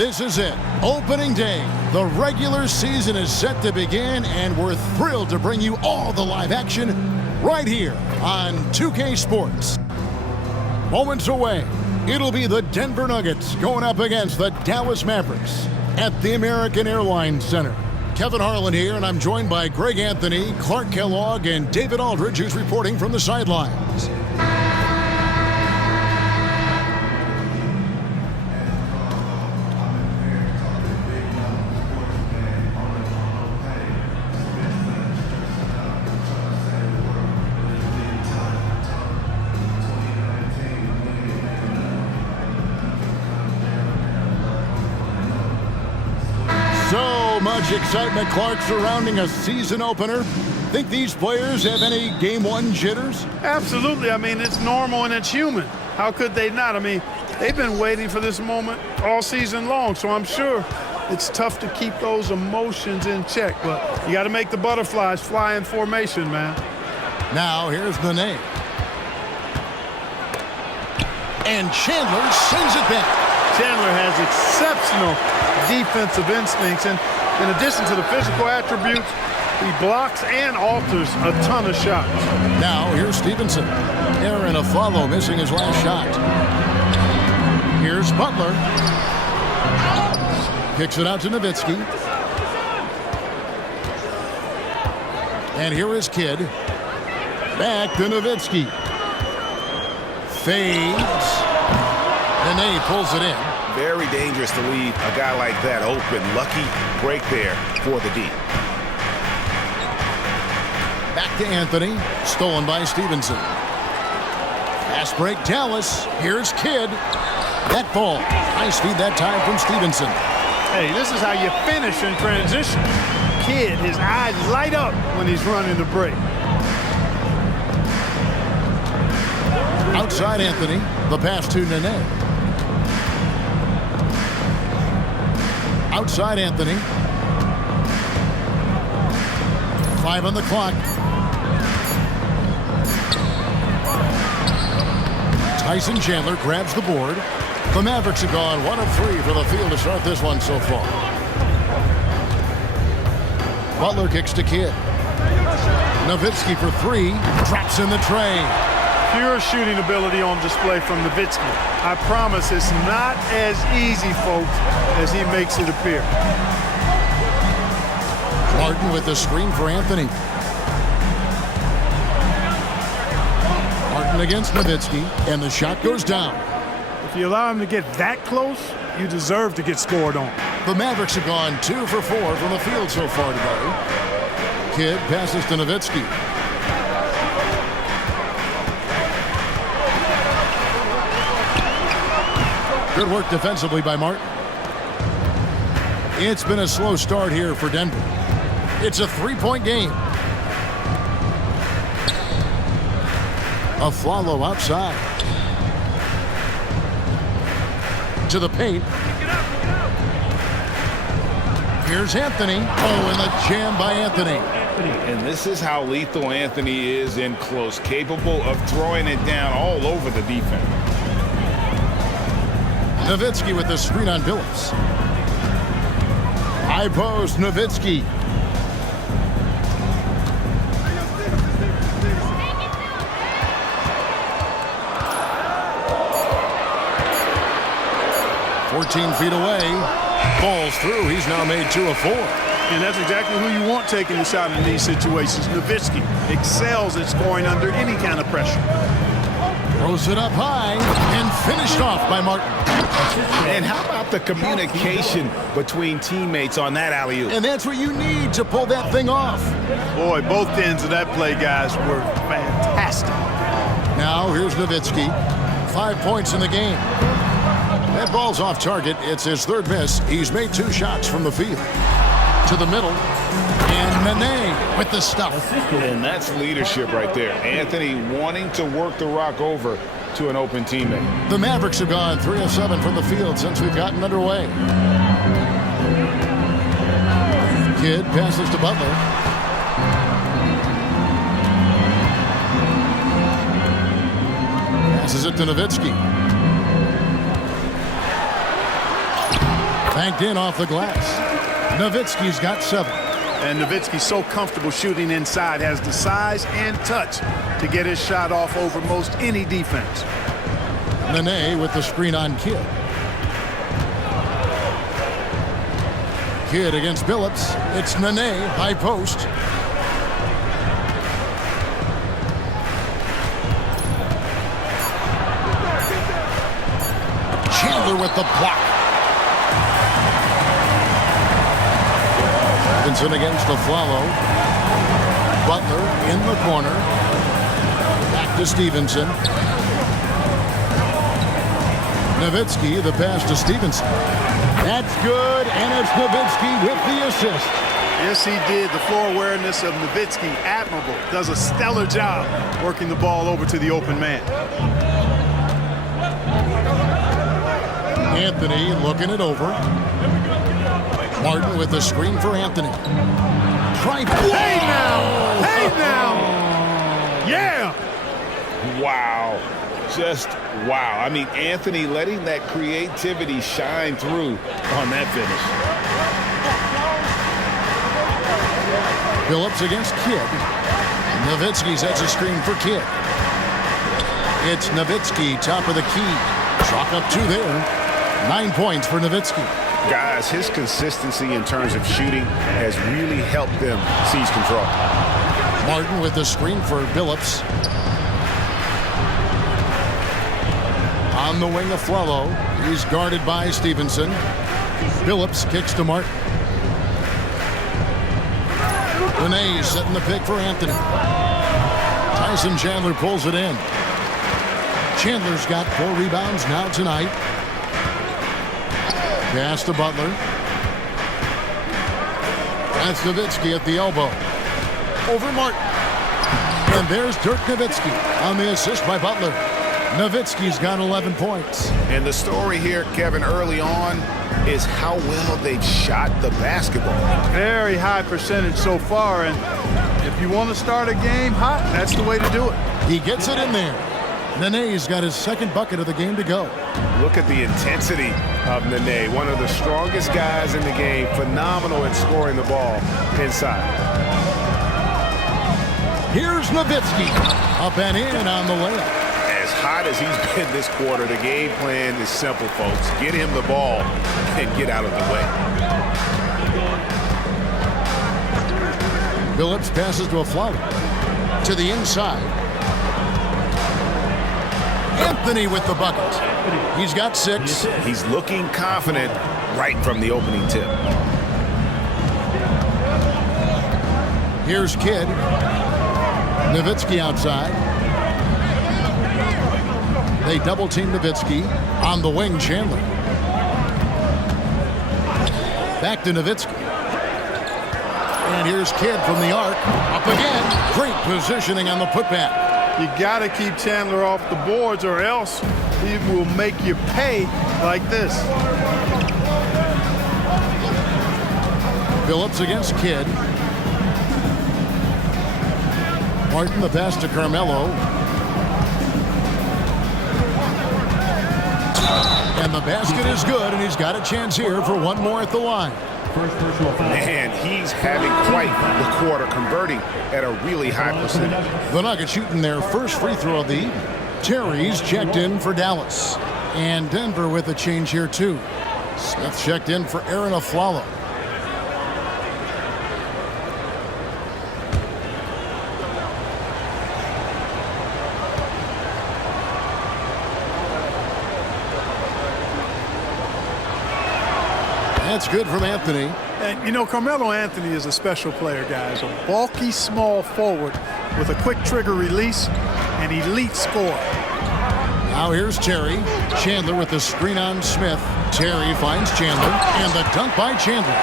This is it. Opening day. The regular season is set to begin, and we're thrilled to bring you all the live action right here on 2K Sports. Moments away, it'll be the Denver Nuggets going up against the Dallas Mavericks at the American Airlines Center. Kevin Harlan here, and I'm joined by Greg Anthony, Clark Kellogg, and David Aldridge, who's reporting from the sidelines. Much excitement, Clark, surrounding a season opener. Think these players have any game one jitters? Absolutely. I mean, it's normal and it's human. How could they not? I mean, they've been waiting for this moment all season long, so I'm sure it's tough to keep those emotions in check, but you got to make the butterflies fly in formation, man. Now, here's the name. And Chandler sends it back. Chandler has exceptional defensive instincts, and in addition to the physical attributes, he blocks and alters a ton of shots. Now, here's Stevenson. Aaron Aflalo missing his last shot. Here's Butler. Kicks it out to Nowitzki. And here is Kidd. Back to Nowitzki. Fades. Nene pulls it in. Very dangerous to leave a guy like that open. Lucky break there for the D. Back to Anthony. Stolen by Stevenson. Fast break, Dallas. Here's Kidd. That ball. High speed that time from Stevenson. Hey, this is how you finish in transition. Kidd, his eyes light up when he's running the break. Outside Anthony. The pass to Nene. Outside Anthony. 5 on the clock. Tyson Chandler grabs the board. The Mavericks have gone 1 of 3 for the field to start this one so far. Butler kicks to Kidd. Nowitzki for 3. Drops in the tray. Pure shooting ability on display from Nowitzki. I promise it's not as easy, folks, as he makes it appear. Martin with the screen for Anthony. Martin against Nowitzki, and the shot goes down. If you allow him to get that close, you deserve to get scored on. The Mavericks have gone 2 for 4 from the field so far today. Kidd passes to Nowitzki. Good work defensively by Martin. It's been a slow start here for Denver. It's a 3-point game. Aflalo outside. To the paint. Here's Anthony. Oh, and the jam by Anthony. And this is how lethal Anthony is in close, capable of throwing it down all over the defense. Nowitzki with the screen on Billups. High post, Nowitzki. "14 feet away. Falls through. He's now made 2 of 4. And that's exactly who you want taking the shot in these situations. Nowitzki excels at scoring under any kind of pressure. Throws it up high and finished off by Martin. And how about the communication between teammates on that alley-oop? And that's what you need to pull that thing off. Boy, both ends of that play, guys, were fantastic. Now here's Nowitzki. 5 points in the game. That ball's off target. It's his 3rd miss. He's made 2 shots from the field. To the middle. And Nene with the stuff. And that's leadership right there. Anthony wanting to work the rock over to an open teammate. The Mavericks have gone 3 of 7 from the field since we've gotten underway. Kidd passes to Butler. Passes it to Nowitzki. Banked in off the glass. Nowitzki's got 7. And Nowitzki's so comfortable shooting inside, has the size and touch to get his shot off over most any defense. Nene with the screen on Kidd. Kidd against Billups. It's Nene, high post. Chandler with the block. Vincent against the follow. Butler in the corner. Back to Stevenson. Nowitzki, the pass to Stevenson. That's good, and it's Nowitzki with the assist. Yes, he did. The floor awareness of Nowitzki, admirable. Does a stellar job working the ball over to the open man. Anthony looking it over. Martin with the screen for Anthony. Hey now! Hey now! Yeah! Wow. Just wow. I mean, Anthony letting that creativity shine through on that finish. Billups against Kidd. Nowitzki sets a screen for Kidd. It's Nowitzki, top of the key. Chalk up 2 there. 9 points for Nowitzki. Guys, his consistency in terms of shooting has really helped them seize control. Martin with the screen for Billups. On the wing of Flello. He's guarded by Stevenson. Billups kicks to Martin. Renee's setting the pick for Anthony. Tyson Chandler pulls it in. Chandler's got 4 rebounds now tonight. Pass to Butler. That's Nowitzki at the elbow. Over Martin. And there's Dirk Nowitzki on the assist by Butler. Nowitzki's got 11 points. And the story here, Kevin, early on is how well they've shot the basketball. Very high percentage so far, and if you want to start a game hot, that's the way to do it. He gets it in there. Nene's got his 2nd bucket of the game to go. Look at the intensity of Nene, one of the strongest guys in the game, phenomenal at scoring the ball inside. Here's Nowitzki, up and in on the layup. As hot as he's been this quarter, the game plan is simple, folks. Get him the ball and get out of the way. Billups passes to a floater. To the inside. Anthony with the bucket. He's got 6. He's looking confident right from the opening tip. Here's Kidd. Nowitzki outside. They double team Nowitzki. On the wing, Chandler. Back to Nowitzki. And here's Kidd from the arc. Up again. Great positioning on the putback. You got to keep Chandler off the boards or else he will make you pay like this. Billups against Kidd. Martin the pass to Carmelo. And the basket is good, and he's got a chance here for 1 more at the line. Man, he's having quite the quarter, converting at a really high percentage. The Nuggets shooting their first free throw of the evening. Terry's checked in for Dallas. And Denver with a change here, too. Smith checked in for Aaron Aflalo. That's good from Anthony. And, you know, Carmelo Anthony is a special player, guys. A bulky, small forward with a quick trigger release and elite score. Now here's Terry. Chandler with the screen on Smith. Terry finds Chandler, and the dunk by Chandler.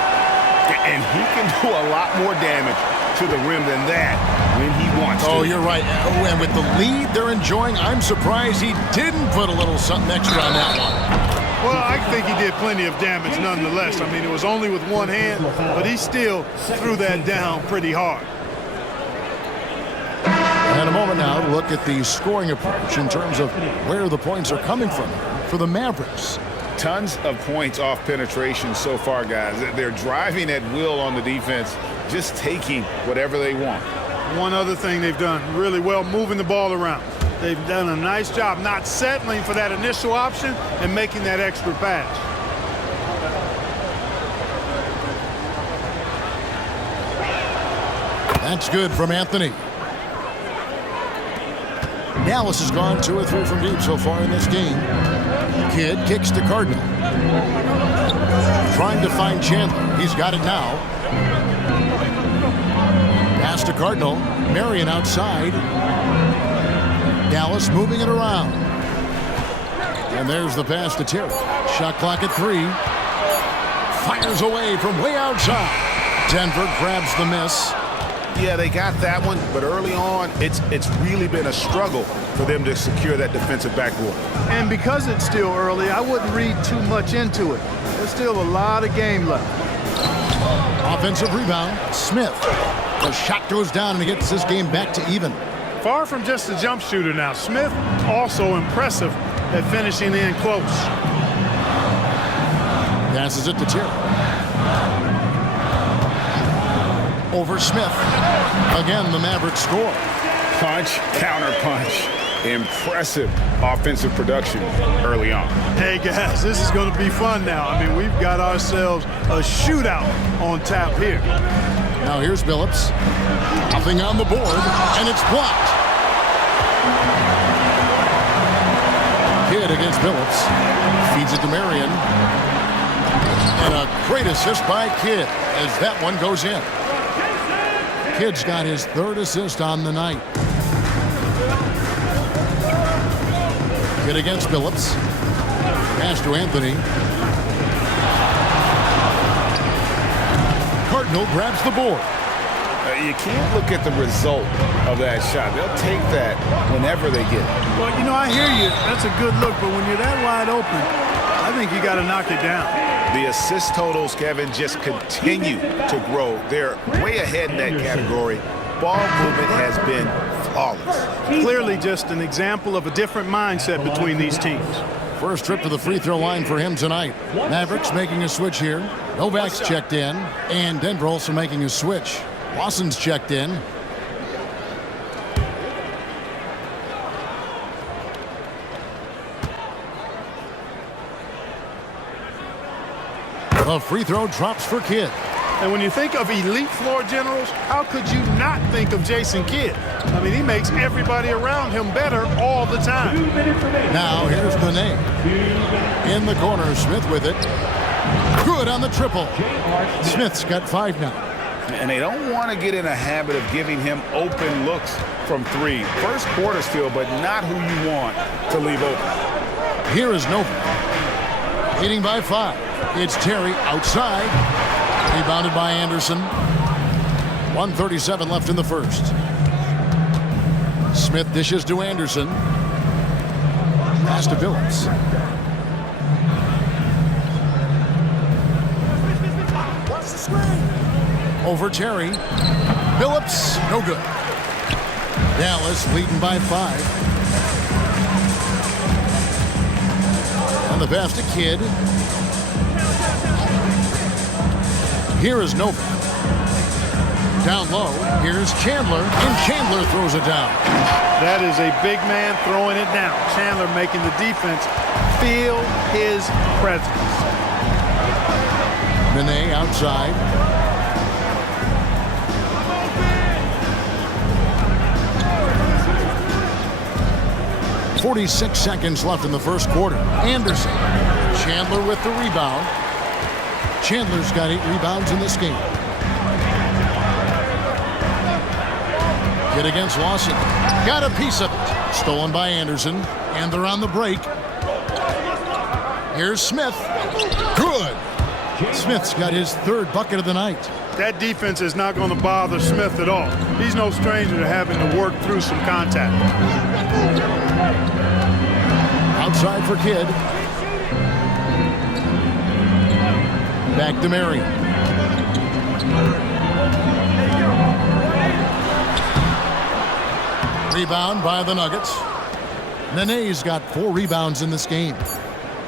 And he can do a lot more damage to the rim than that when he wants to. Oh, you're right. Oh, and with the lead they're enjoying, I'm surprised he didn't put a little something extra on that one. Well, I think he did plenty of damage nonetheless. I mean, it was only with one hand, but he still threw that down pretty hard. And a moment now to look at the scoring approach in terms of where the points are coming from for the Mavericks. Tons of points off penetration so far, guys. They're driving at will on the defense, just taking whatever they want. One other thing they've done really well, moving the ball around. They've done a nice job not settling for that initial option and making that extra pass. That's good from Anthony. Dallas has gone 2 or 3 from deep so far in this game. Kidd kicks to Cardinal. Trying to find Chandler. He's got it now. Pass to Cardinal. Marion outside. Dallas moving it around. And there's the pass to Terry. Shot clock at 3. Fires away from way outside. Denver grabs the miss. Yeah, they got that one, but early on, it's really been a struggle for them to secure that defensive backboard. And because it's still early, I wouldn't read too much into it. There's still a lot of game left. Offensive rebound, Smith. The shot goes down and he gets this game back to even. Far from just a jump shooter now. Smith also impressive at finishing in close. Passes it to Terry. Over Smith. Again, the Mavericks score. Punch, counter punch. Impressive offensive production early on. Hey, guys, this is going to be fun now. I mean, we've got ourselves a shootout on tap here. Now here's Billups. Nothing on the board, and it's blocked. Kidd against Billups. Feeds it to Marion. And a great assist by Kidd as that one goes in. Kidd's got his 3rd assist on the night. Kidd against Billups. Pass to Anthony. Cardinal grabs the board. You can't look at the result of that shot. They'll take that whenever they get it. Well, you know, I hear you. That's a good look, but when you're that wide open, I think you got to knock it down. The assist totals, Kevin, just continue to grow. They're way ahead in that category. Ball movement has been flawless. Clearly just an example of a different mindset between these teams. First trip to the free throw line for him tonight. Mavericks making a switch here. Novak's checked in, and Denver also making a switch. Lawson's checked in. The free throw drops for Kidd. And when you think of elite floor generals, how could you not think of Jason Kidd? I mean, he makes everybody around him better all the time. Now here's the name. In the corner, Smith with it. Good on the triple. Smith's got 5 now. And they don't want to get in a habit of giving him open looks from 3. First quarter still, but not who you want to leave open. Here is Novak. Leading by 5. It's Terry outside. Rebounded by Anderson. 1:37 left in the first. Smith dishes to Anderson. Pass to Billups. Over Terry. Billups, no good. Dallas leading by 5. On the pass to Kidd. Here is Novak. Down low. Here's Chandler, and Chandler throws it down. That is a big man throwing it down. Chandler making the defense feel his presence. Nene outside. .46 seconds left in the first quarter. Anderson. Chandler with the rebound. Chandler's got 8 rebounds in this game. Kidd against Lawson. Got a piece of it. Stolen by Anderson. And they're on the break. Here's Smith. Good. Smith's got his 3rd bucket of the night. That defense is not going to bother Smith at all. He's no stranger to having to work through some contact. Outside for Kidd. Back to Marion. Rebound by the Nuggets. Nene's got 4 rebounds in this game.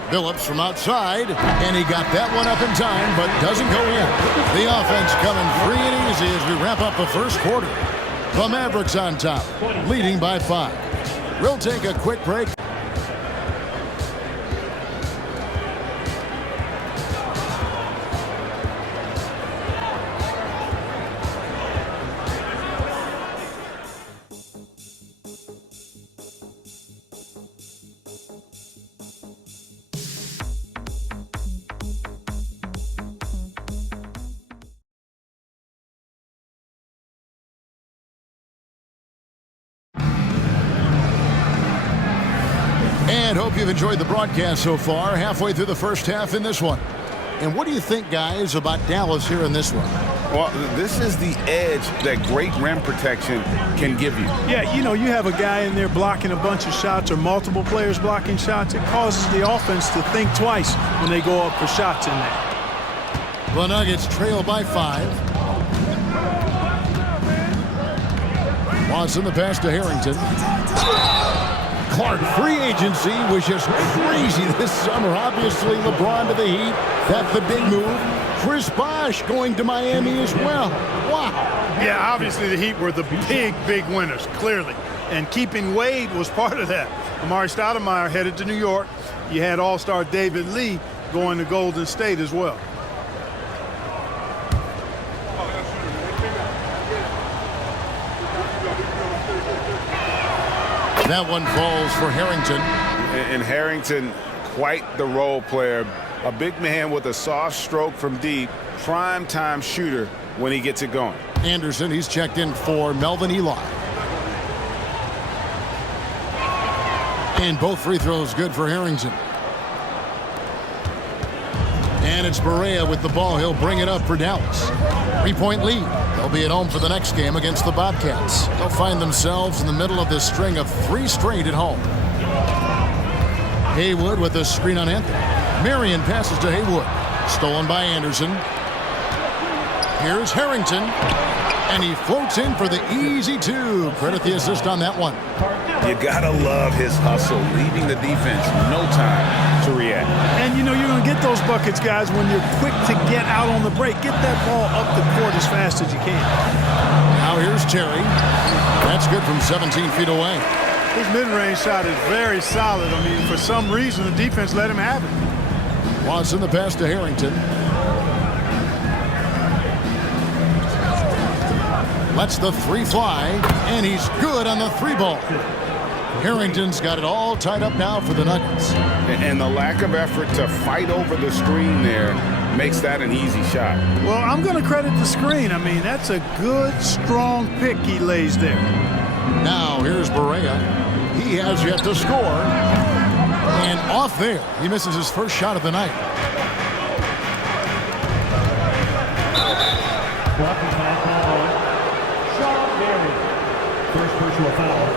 Phillips from outside, and he got that one up in time, but doesn't go in. The offense coming free and easy as we wrap up the first quarter. The Mavericks on top, leading by 5. We'll take a quick break. And hope you've enjoyed the broadcast so far, halfway through the first half in this one. And what do you think, guys, about Dallas here in this one? Well, this is the edge that great rim protection can give you. Yeah, you know, you have a guy in there blocking a bunch of shots or multiple players blocking shots. It causes the offense to think twice when they go up for shots in there. The Nuggets trail by 5. Watson the pass to Harrington. Clark, free agency was just crazy this summer. Obviously, LeBron to the Heat. That's the big move. Chris Bosh going to Miami as well. Wow. Yeah, obviously the Heat were the big winners, clearly. And keeping Wade was part of that. Amari Stoudemire headed to New York. You had all-star David Lee going to Golden State as well. That one falls for Harrington. And Harrington, quite the role player. A big man with a soft stroke from deep, prime-time shooter when he gets it going. Anderson, he's checked in for Melvin Eli. And both free throws good for Harrington. And it's Barea with the ball. He'll bring it up for Dallas. 3-point lead. They'll be at home for the next game against the Bobcats. They'll find themselves in the middle of this string of 3 straight at home. Haywood with a screen on Anthony. Marion passes to Haywood. Stolen by Anderson. Here's Harrington. And he floats in for the easy 2. Credit the assist on that one. You gotta love his hustle, leaving the defense no time to react. And you know you're going to get those buckets, guys, when you're quick to get out on the break. Get that ball up the court as fast as you can. Now here's Terry. That's good from 17 feet away. His mid-range shot is very solid. I mean, for some reason, the defense let him have it. Watson the pass to Harrington. Lets the 3 fly, and he's good on the 3-ball. Harrington's got it all tied up now for the Nuggets. And the lack of effort to fight over the screen there makes that an easy shot. Well, I'm going to credit the screen. I mean, that's a good, strong pick he lays there. Now here's Barea. He has yet to score. And off there, he misses his first shot of the night. First personal foul,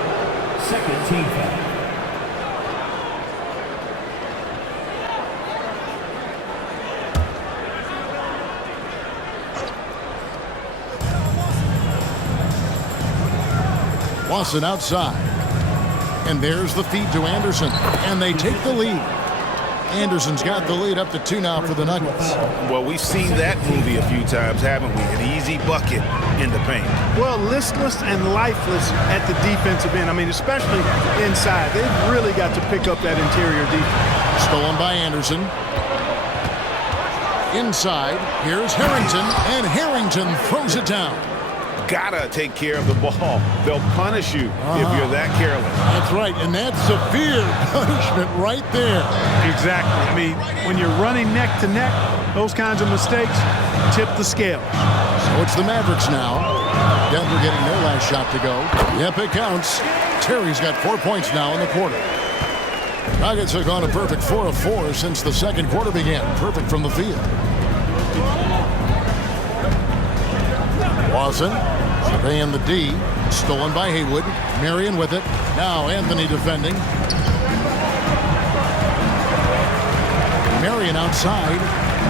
second team foul. Watson outside. And there's the feed to Anderson. And they take the lead. Anderson's got the lead up to 2 now for the Nuggets. Well, we've seen that movie a few times, haven't we? An easy bucket in the paint. Well, listless and lifeless at the defensive end. I mean, especially inside. They've really got to pick up that interior defense. Stolen by Anderson. Inside, here's Harrington, and Harrington throws it down. Gotta take care of the ball. They'll punish you if you're that careless. That's right, and that's severe punishment right there. Exactly. I mean, when you're running neck to neck, those kinds of mistakes tip the scale. So it's the Mavericks now. Denver getting their last shot to go. Yep, it counts. Terry's got 4 points now in the quarter. Nuggets have gone a perfect 4 of 4 since the second quarter began. Perfect from the field. Watson surveying the D. Stolen by Haywood. Marion with it. Now Anthony defending. Marion outside.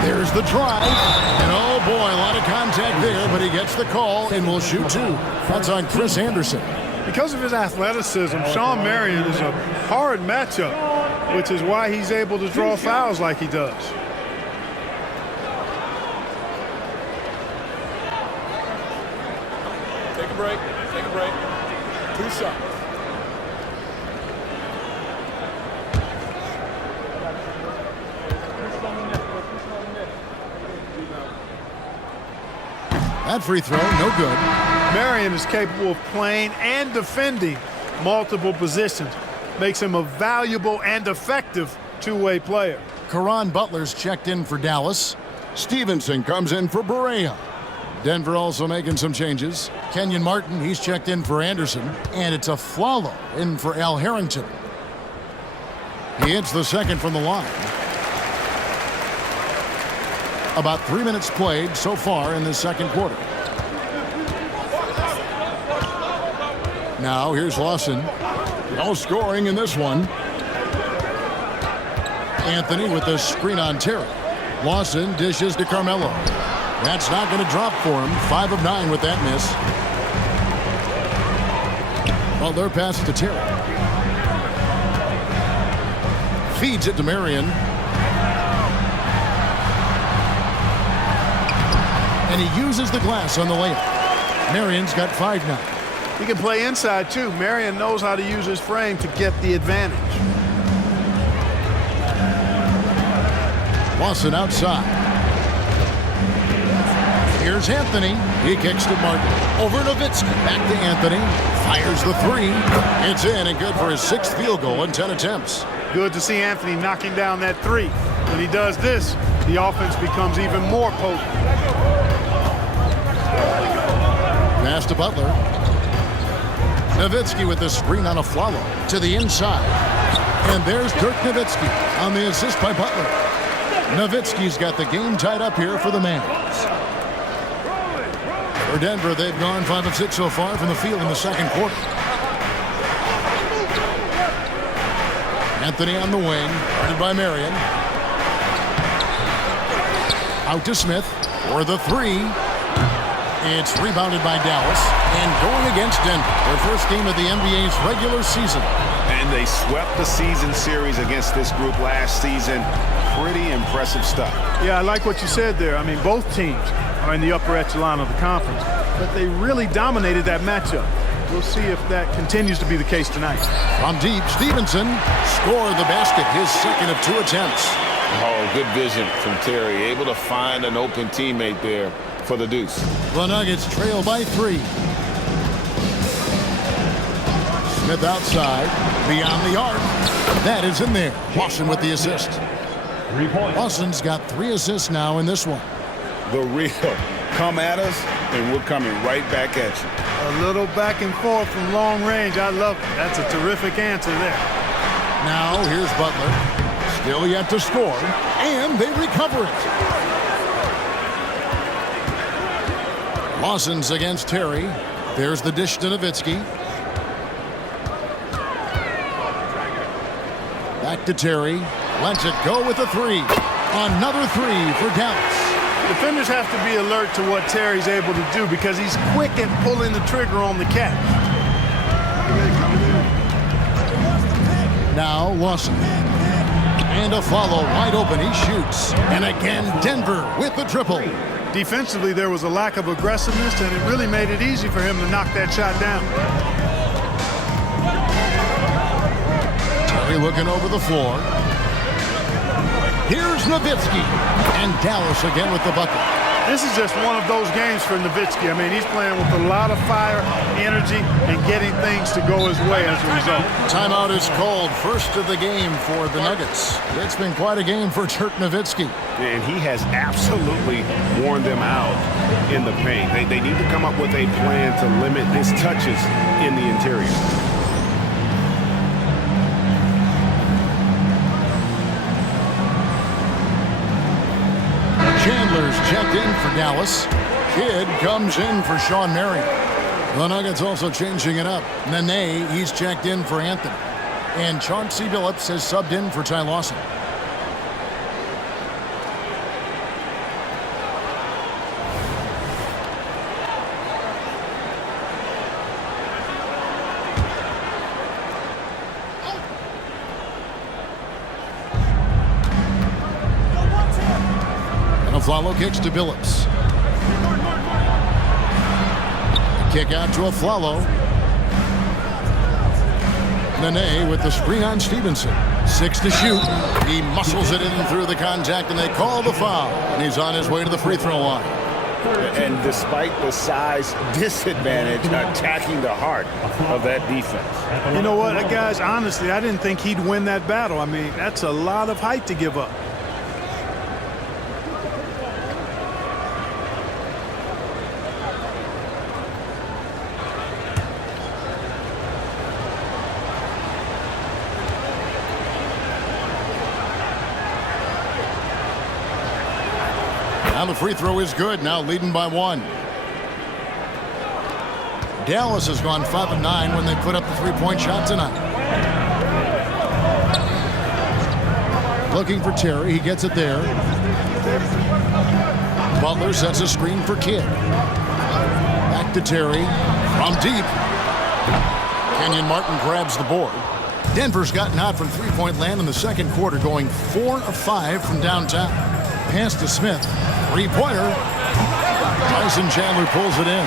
There's the drive. And oh boy, a lot of contact there, but he gets the call and will shoot 2. That's on Chris Anderson. Because of his athleticism, Shawn Marion is a hard matchup. which is why he's able to draw fouls like he does. Take a break. Take a break. 2 shots. That free throw, no good. Marion is capable of playing and defending multiple positions. Makes him a valuable and effective two-way player. Caron Butler's checked in for Dallas. Stevenson comes in for Berea. Denver also making some changes. Kenyon Martin, he's checked in for Anderson. And it's a Flalo in for Al Harrington. He hits the second from the line. About 3 minutes played so far in the second quarter. Now here's Lawson. No scoring in this one. Anthony with the screen on Terry. Lawson dishes to Carmelo. That's not going to drop for him. 5 of 9 with that miss. Butler passes to Terry. Feeds it to Marion. And he uses the glass on the layup. Marion's got 5 now. He can play inside, too. Marion knows how to use his frame to get the advantage. Lawson outside. Here's Anthony. He kicks to Martin. Over Nowitzki. Back to Anthony. Fires the 3. It's in and good for his 6th field goal in 10 attempts. Good to see Anthony knocking down that 3. When he does this, the offense becomes even more potent. Pass to Butler. Nowitzki with the screen on a Flalo to the inside. And there's Dirk Nowitzki on the assist by Butler. Nowitzki's got the game tied up here for the Mavs. For Denver, they've gone 5 of 6 so far from the field in the second quarter. Anthony on the wing, guarded by Marion. Out to Smith for the 3. It's rebounded by Dallas and going against Denver. Their first game of the NBA's regular season. And they swept the season series against this group last season. Pretty impressive stuff. Yeah, I like what you said there. I mean, both teams are in the upper echelon of the conference, but they really dominated that matchup. We'll see if that continues to be the case tonight. From deep, Stevenson scored the basket, his second of 2 attempts. Oh, good vision from Terry. Able to find an open teammate there for the deuce. The Nuggets trail by 3. Smith outside, beyond the arc. That is in there. Lawson with the assist. 3 points. Lawson's got 3 assists now in this one. The real come at us, and we're coming right back at you. A little back and forth from long range. I love it. That's a terrific answer there. Now here's Butler. Still yet to score, and they recover it. Lawson's against Terry. There's the dish to Nowitzki. Back to Terry. Lets it go with a 3. Another 3 for Dallas. Defenders have to be alert to what Terry's able to do because he's quick at pulling the trigger on the catch. Now Lawson. And a follow wide open. He shoots. And again, Denver with the triple. Defensively, there was a lack of aggressiveness, and it really made it easy for him to knock that shot down. Terry looking over the floor. Here's Nowitzki. And Dallas again with the bucket. This is just one of those games for Nowitzki. I mean, he's playing with a lot of fire, energy, and getting things to go his way as a result. Timeout is called. First of the game for the Nuggets. It's been quite a game for Dirk Nowitzki. And he has absolutely worn them out in the paint. They need to come up with a plan to limit his touches in the interior. Chandler's checked in for Dallas. Kidd comes in for Sean Marion. The Nuggets also changing it up. Nene, he's checked in for Anthony. And Chauncey Billups has subbed in for Ty Lawson. Aflalo kicks to Billups. Kick out to Aflalo. Nene with the screen on Stevenson. 6 to shoot. He muscles it in through the contact, and they call the foul. And he's on his way to the free throw line. And despite the size disadvantage, attacking the heart of that defense. You know what, guys, honestly, I didn't think he'd win that battle. I mean, that's a lot of height to give up. Now the free throw is good, now leading by 1. Dallas has gone 5 of 9 when they put up the three-point shot tonight. Looking for Terry, he gets it there. Butler sets a screen for Kidd. Back to Terry, from deep. Kenyon Martin grabs the board. Denver's gotten out from three-point land in the second quarter, going 4 of 5 from downtown. Pass to Smith. Three-pointer. Tyson Chandler pulls it in.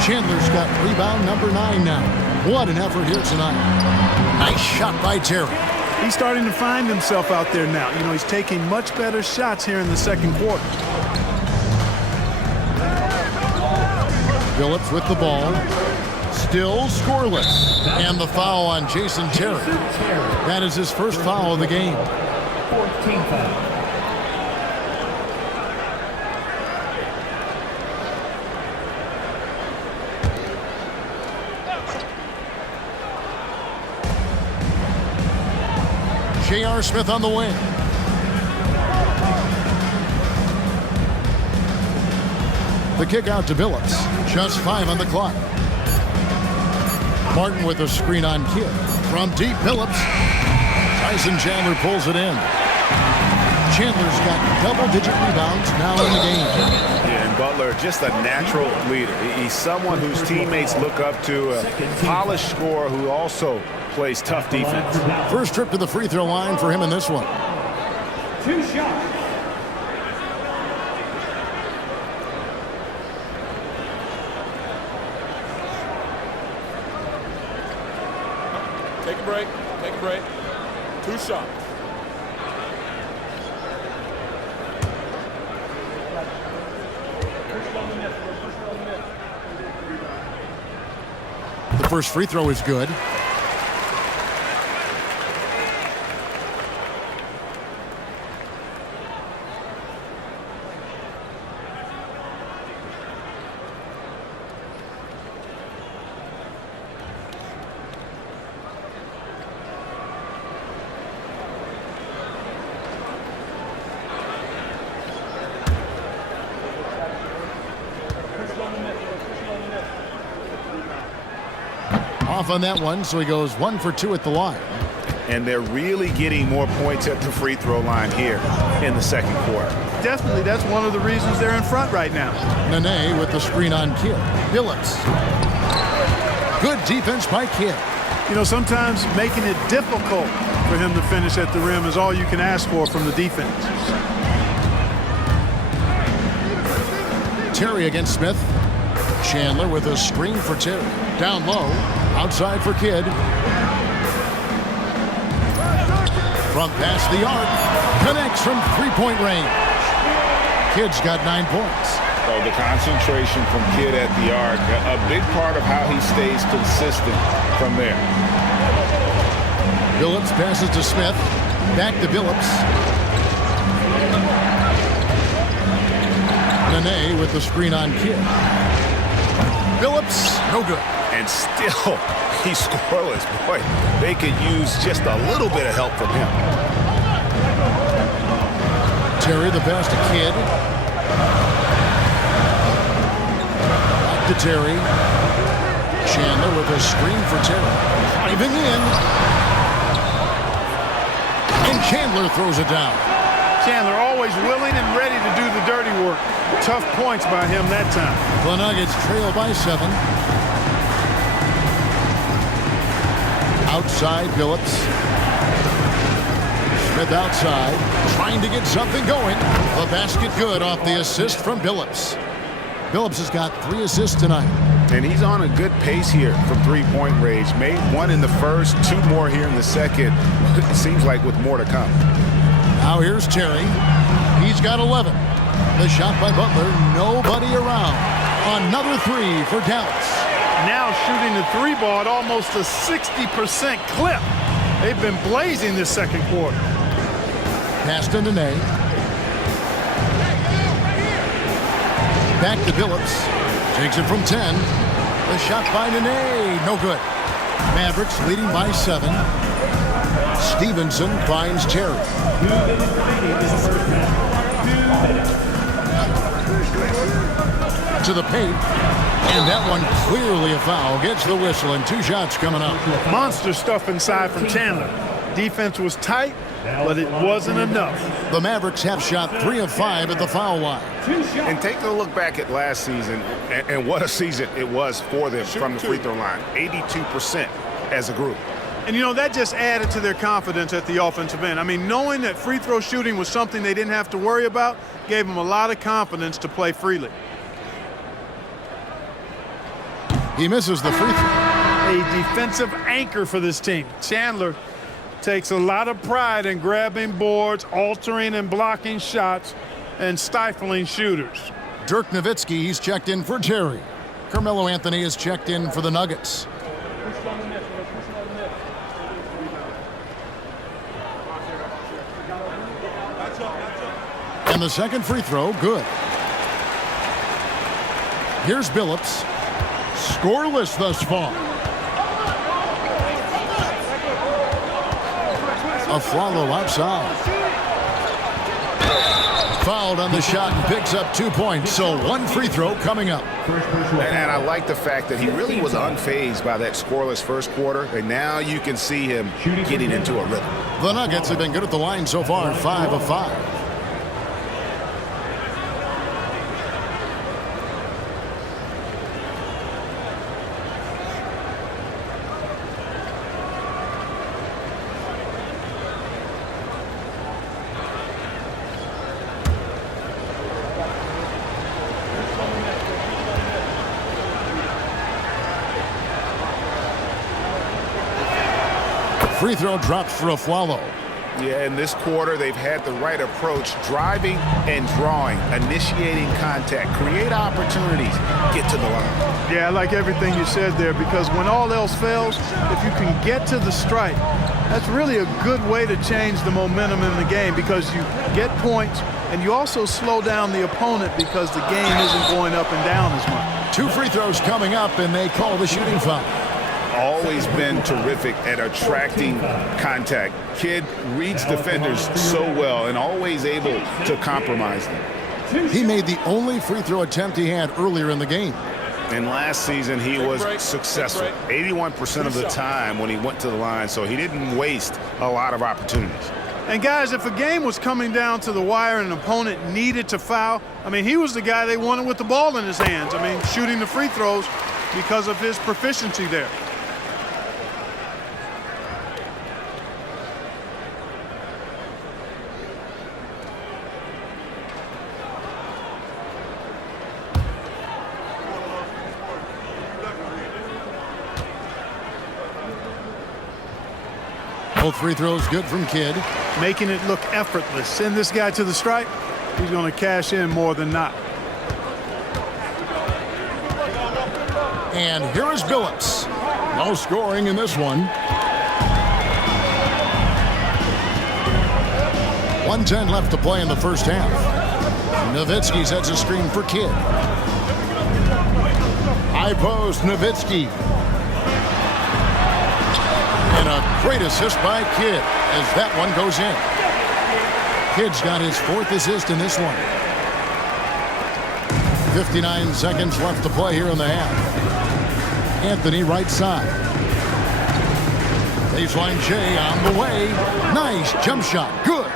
Chandler's got rebound number 9 now. What an effort here tonight. Nice shot by Terry. He's starting to find himself out there now. You know, he's taking much better shots here in the second quarter. Billups with the ball. Still scoreless. And the foul on Jason Terry. That is his first foul of the game. 14 foul. J.R. Smith on the wing. The kick out to Billups. Just 5 on the clock. Martin with a screen on Kidd. From deep, Billups. Tyson Chandler pulls it in. Chandler's got double-digit rebounds now in the game. Yeah, and Butler, just a natural leader. He's someone whose teammates look up to, a polished scorer who also plays tough defense. First trip to the free throw line for him in this one. 2 shots. Take a break. Take a break. 2 shots. The first free throw is good. Off on that one, so he goes 1 for 2 at the line. And they're really getting more points at the free throw line here in the second quarter. Definitely, that's one of the reasons they're in front right now. Nene with the screen on Kidd. Billups. Good defense by Kidd. You know, sometimes making it difficult for him to finish at the rim is all you can ask for from the defense. Terry against Smith. Chandler with a screen for Terry. Down low. Outside for Kidd. From past the arc. Connects from three-point range. Kidd's got 9 points. So the concentration from Kidd at the arc, a big part of how he stays consistent from there. Billups passes to Smith. Back to Billups. Nene with the screen on Kidd. Billups, no good. And still, he's scoreless. Boy, they could use just a little bit of help from him. Terry the pass to Kidd. Back to Terry. Chandler with a screen for Terry. Driving in. And Chandler throws it down. Chandler always willing and ready to do the dirty work. Tough points by him that time. The Nuggets trail by 7. Outside Billups. Smith outside, trying to get something going. The basket good off the assist from Billups. Billups has got 3 assists tonight. And he's on a good pace here from three-point range. Made 1 in the first, 2 more here in the second. It seems like with more to come. Now here's Terry. He's got 11. The shot by Butler, nobody around. Another 3 for Dallas. Now shooting the 3 ball at almost a 60% clip. They've been blazing this second quarter. Passed into Ney. Back to Billups. Takes it from 10. The shot by Nene, no good. Mavericks leading by 7. Stevenson finds Terry. To the paint. And that one clearly a foul. Gets the whistle and 2 shots coming up. Monster stuff inside from Chandler. Defense was tight, but it wasn't enough. The Mavericks have shot 3 of 5 at the foul line. And take a look back at last season, and what a season it was for them from the free throw line. 82% as a group. And, you know, that just added to their confidence at the offensive end. I mean, knowing that free throw shooting was something they didn't have to worry about gave them a lot of confidence to play freely. He misses the free throw. A defensive anchor for this team. Chandler takes a lot of pride in grabbing boards, altering and blocking shots, and stifling shooters. Dirk Nowitzki, he's checked in for Terry. Carmelo Anthony is checked in for the Nuggets. And the second free throw, good. Here's Billups. Scoreless thus far. A follow outside. Fouled on the shot and picks up 2 points. So 1 free throw coming up. And I like the fact that he really was unfazed by that scoreless first quarter. And now you can see him getting into a rhythm. The Nuggets have been good at the line so far, 5 of 5. Free throw drops for a Afflalo. Yeah, in this quarter, they've had the right approach, driving and drawing, initiating contact, create opportunities, get to the line. Yeah, I like everything you said there, because when all else fails, if you can get to the stripe, that's really a good way to change the momentum in the game, because you get points and you also slow down the opponent because the game isn't going up and down as much. 2 free throws coming up, and they call the shooting foul. Always been terrific at attracting contact. Kid reads defenders so well and always able to compromise them. He made the only free throw attempt he had earlier in the game. And last season he was successful 81% of the time when he went to the line, so he didn't waste a lot of opportunities. And guys, if a game was coming down to the wire and an opponent needed to foul, I mean, he was the guy they wanted with the ball in his hands. I mean, shooting the free throws because of his proficiency there. Both free throws good from Kidd. Making it look effortless. Send this guy to the stripe, he's going to cash in more than not. And here is Billups. No scoring in this one. 1:10 left to play in the first half. Nowitzki sets a screen for Kidd. High post, Nowitzki. And a great assist by Kidd as that one goes in. Kidd's got his 4th assist in this one. 59 seconds left to play here in the half. Anthony right side. Baseline J on the way. Nice jump shot. Good.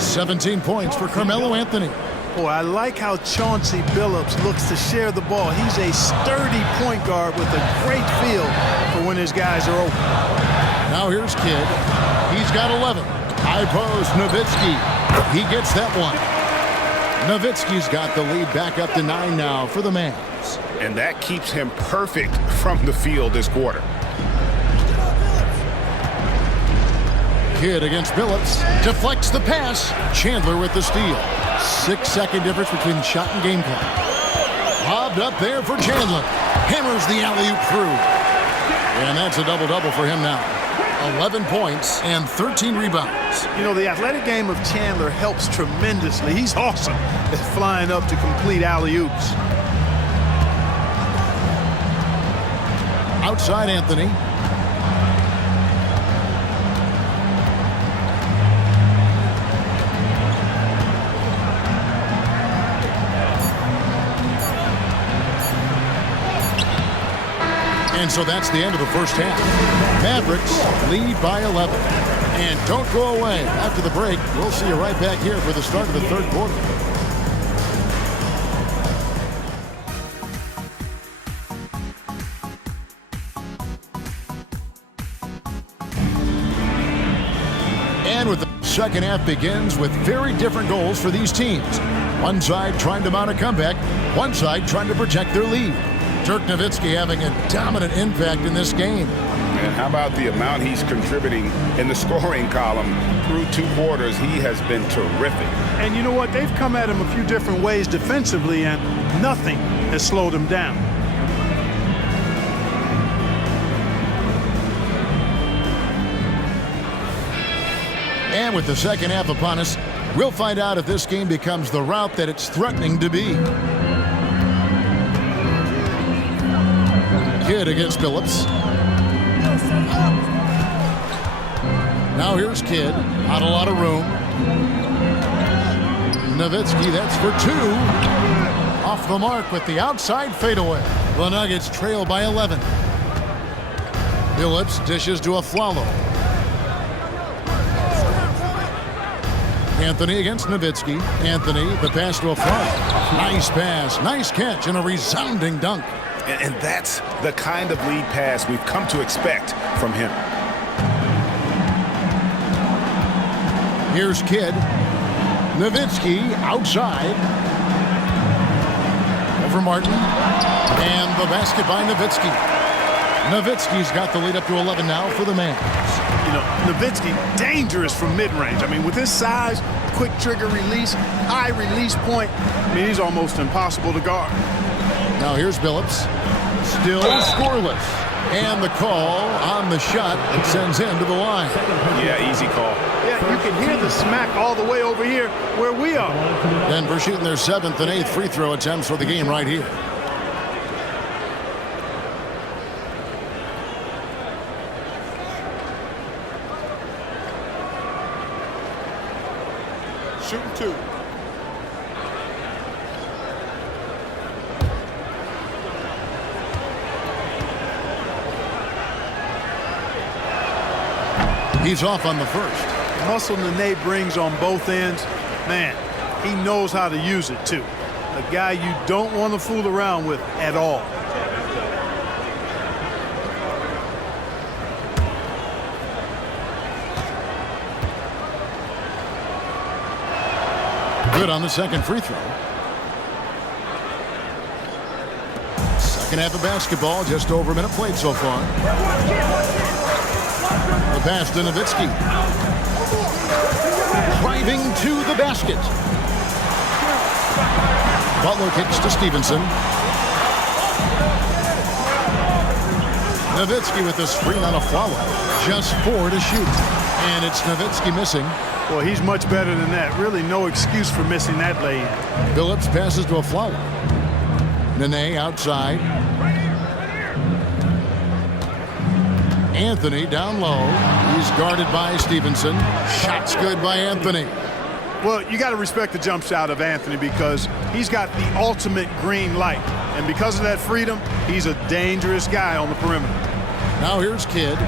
17 points for Carmelo Anthony. Boy, I like how Chauncey Billups looks to share the ball. He's a sturdy point guard with a great feel for when his guys are open. Now here's Kidd. He's got 11. High post, Nowitzki. He gets that one. Nowitzki's got the lead back up to 9 now for the Mavs. And that keeps him perfect from the field this quarter. Kidd against Billups. Deflects the pass. Chandler with the steal. 6-second difference between shot and game clock. Lobbed up there for Chandler. Hammers the alley-oop through. And that's a double-double for him now. 11 points and 13 rebounds. You know, the athletic game of Chandler helps tremendously. He's awesome at flying up to complete alley-oops. Outside Anthony. And so that's the end of the first half. Mavericks lead by 11. And don't go away. After the break, we'll see you right back here for the start of the third quarter. And with the second half begins with very different goals for these teams. One side trying to mount a comeback, one side trying to protect their lead. Dirk Nowitzki having a dominant impact in this game. And how about the amount he's contributing in the scoring column through 2 quarters? He has been terrific. And you know what? They've come at him a few different ways defensively, and nothing has slowed him down. And with the second half upon us, we'll find out if this game becomes the route that it's threatening to be. Kidd against Billups. Now here's Kidd. Not a lot of room. Nowitzki, that's for 2. Off the mark with the outside fadeaway. The Nuggets trail by 11. Billups dishes to Afflalo. Anthony against Nowitzki. Anthony, the pass to Afflalo. Nice pass, nice catch, and a resounding dunk. And that's the kind of lead pass we've come to expect from him. Here's Kidd. Nowitzki outside. Over Martin. And the basket by Nowitzki. Nowitzki's got the lead up to 11 now for the Mavs. You know, Nowitzki, dangerous from mid-range. I mean, with his size, quick trigger release, high release point, I mean, he's almost impossible to guard. Now here's Billups. Still scoreless. And the call on the shot that sends him to the line. Yeah, easy call. Yeah, you can hear the smack all the way over here where we are. Denver shooting their 7th and 8th free throw attempts for the game right here. Shooting 2. He's off on the first. Muscle Nene brings on both ends. Man, he knows how to use it too. A guy you don't want to fool around with at all. Good on the second free throw. Second half of basketball, just over a minute played so far. The pass to Nowitzki. Driving to the basket. Butler kicks to Stevenson. Nowitzki with the screen on Afflalo. Just 4 to shoot. And it's Nowitzki missing. Well, he's much better than that. Really no excuse for missing that lay-in. Billups passes to Afflalo. Nene outside. Anthony down low. He's guarded by Stevenson. Shot's good by Anthony. Well, you got to respect the jump shot of Anthony because he's got the ultimate green light. And because of that freedom, he's a dangerous guy on the perimeter. Now here's Kidd.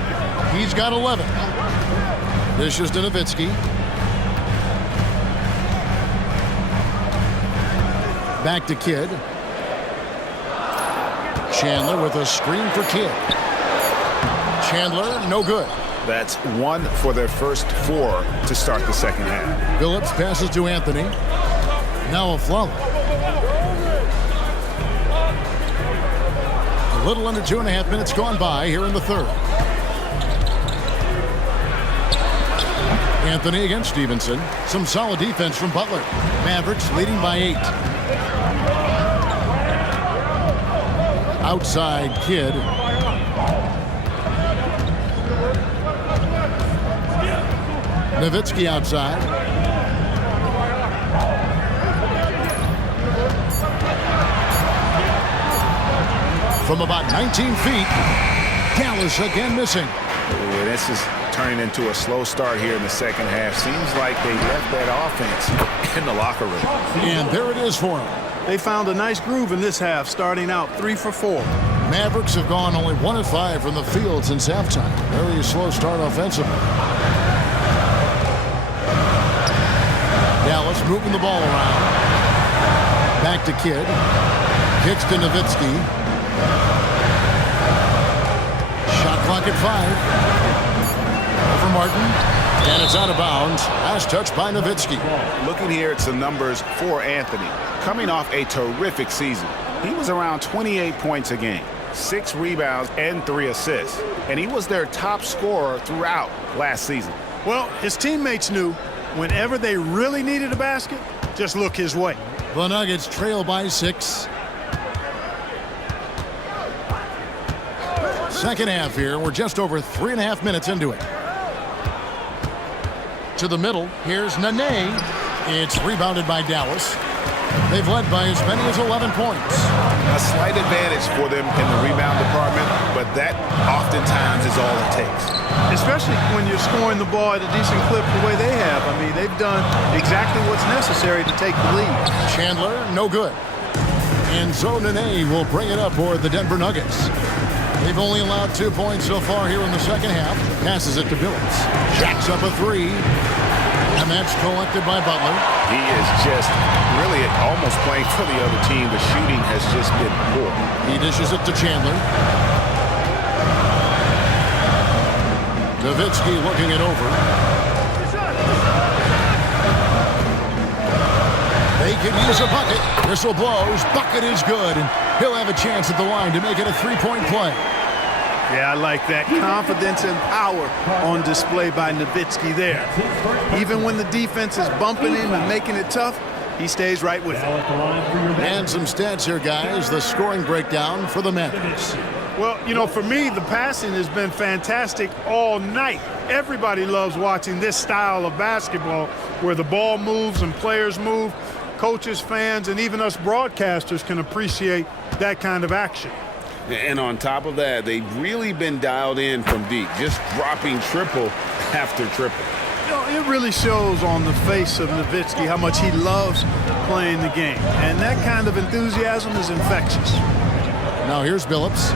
He's got 11. Dishes to Nowitzki. Back to Kidd. Chandler with a screen for Kidd. Chandler, no good. That's 1 for their first 4 to start the second half. Phillips passes to Anthony. Now a Flalo. A little under 2.5 minutes gone by here in the third. Anthony against Stevenson. Some solid defense from Butler. Mavericks leading by 8. Outside Kidd. Nowitzki outside. From about 19 feet, Dallas again missing. Yeah, this is turning into a slow start here in the second half. Seems like they left that offense in the locker room. And there it is for them. They found a nice groove in this half, starting out 3 for 4. Mavericks have gone only 1 of 5 from the field since halftime. Very slow start offensively. Dallas moving the ball around. Back to Kidd. Kicks to Nowitzki. Shot clock at 5. Over Martin. And it's out of bounds. Last touch by Nowitzki. Looking here at some numbers for Anthony. Coming off a terrific season. He was around 28 points a game, 6 rebounds, and 3 assists. And he was their top scorer throughout last season. Well, his teammates knew whenever they really needed a basket, just look his way. The Nuggets trail by 6. Second half here. We're just over 3.5 minutes into it. To the middle. Here's Nene. It's rebounded by Dallas. They've led by as many as 11 points. A slight advantage for them in the rebound department, but that oftentimes is all it takes. Especially when you're scoring the ball at a decent clip the way they have. I mean, they've done exactly what's necessary to take the lead. Chandler, no good. And so Nene will bring it up for the Denver Nuggets. They've only allowed 2 points so far here in the second half. Passes it to Phillips. Jacks up a 3. And that's collected by Butler. He is just really almost playing for the other team. The shooting has just been poor. He dishes it to Chandler. Nowitzki looking it over. They can use a bucket. Whistle blows. Bucket is good. And he'll have a chance at the line to make it a 3-point play. Yeah, I like that. Confidence and power on display by Nowitzki there. Even when the defense is bumping him and making it tough, he stays right with it. And some stats here, guys. The scoring breakdown for the Mavericks. Well, you know, for me, the passing has been fantastic all night. Everybody loves watching this style of basketball where the ball moves and players move. Coaches, fans, and even us broadcasters can appreciate that kind of action. And on top of that, they've really been dialed in from deep, just dropping triple after triple. You know, it really shows on the face of Nowitzki how much he loves playing the game. And that kind of enthusiasm is infectious. Now here's Phillips.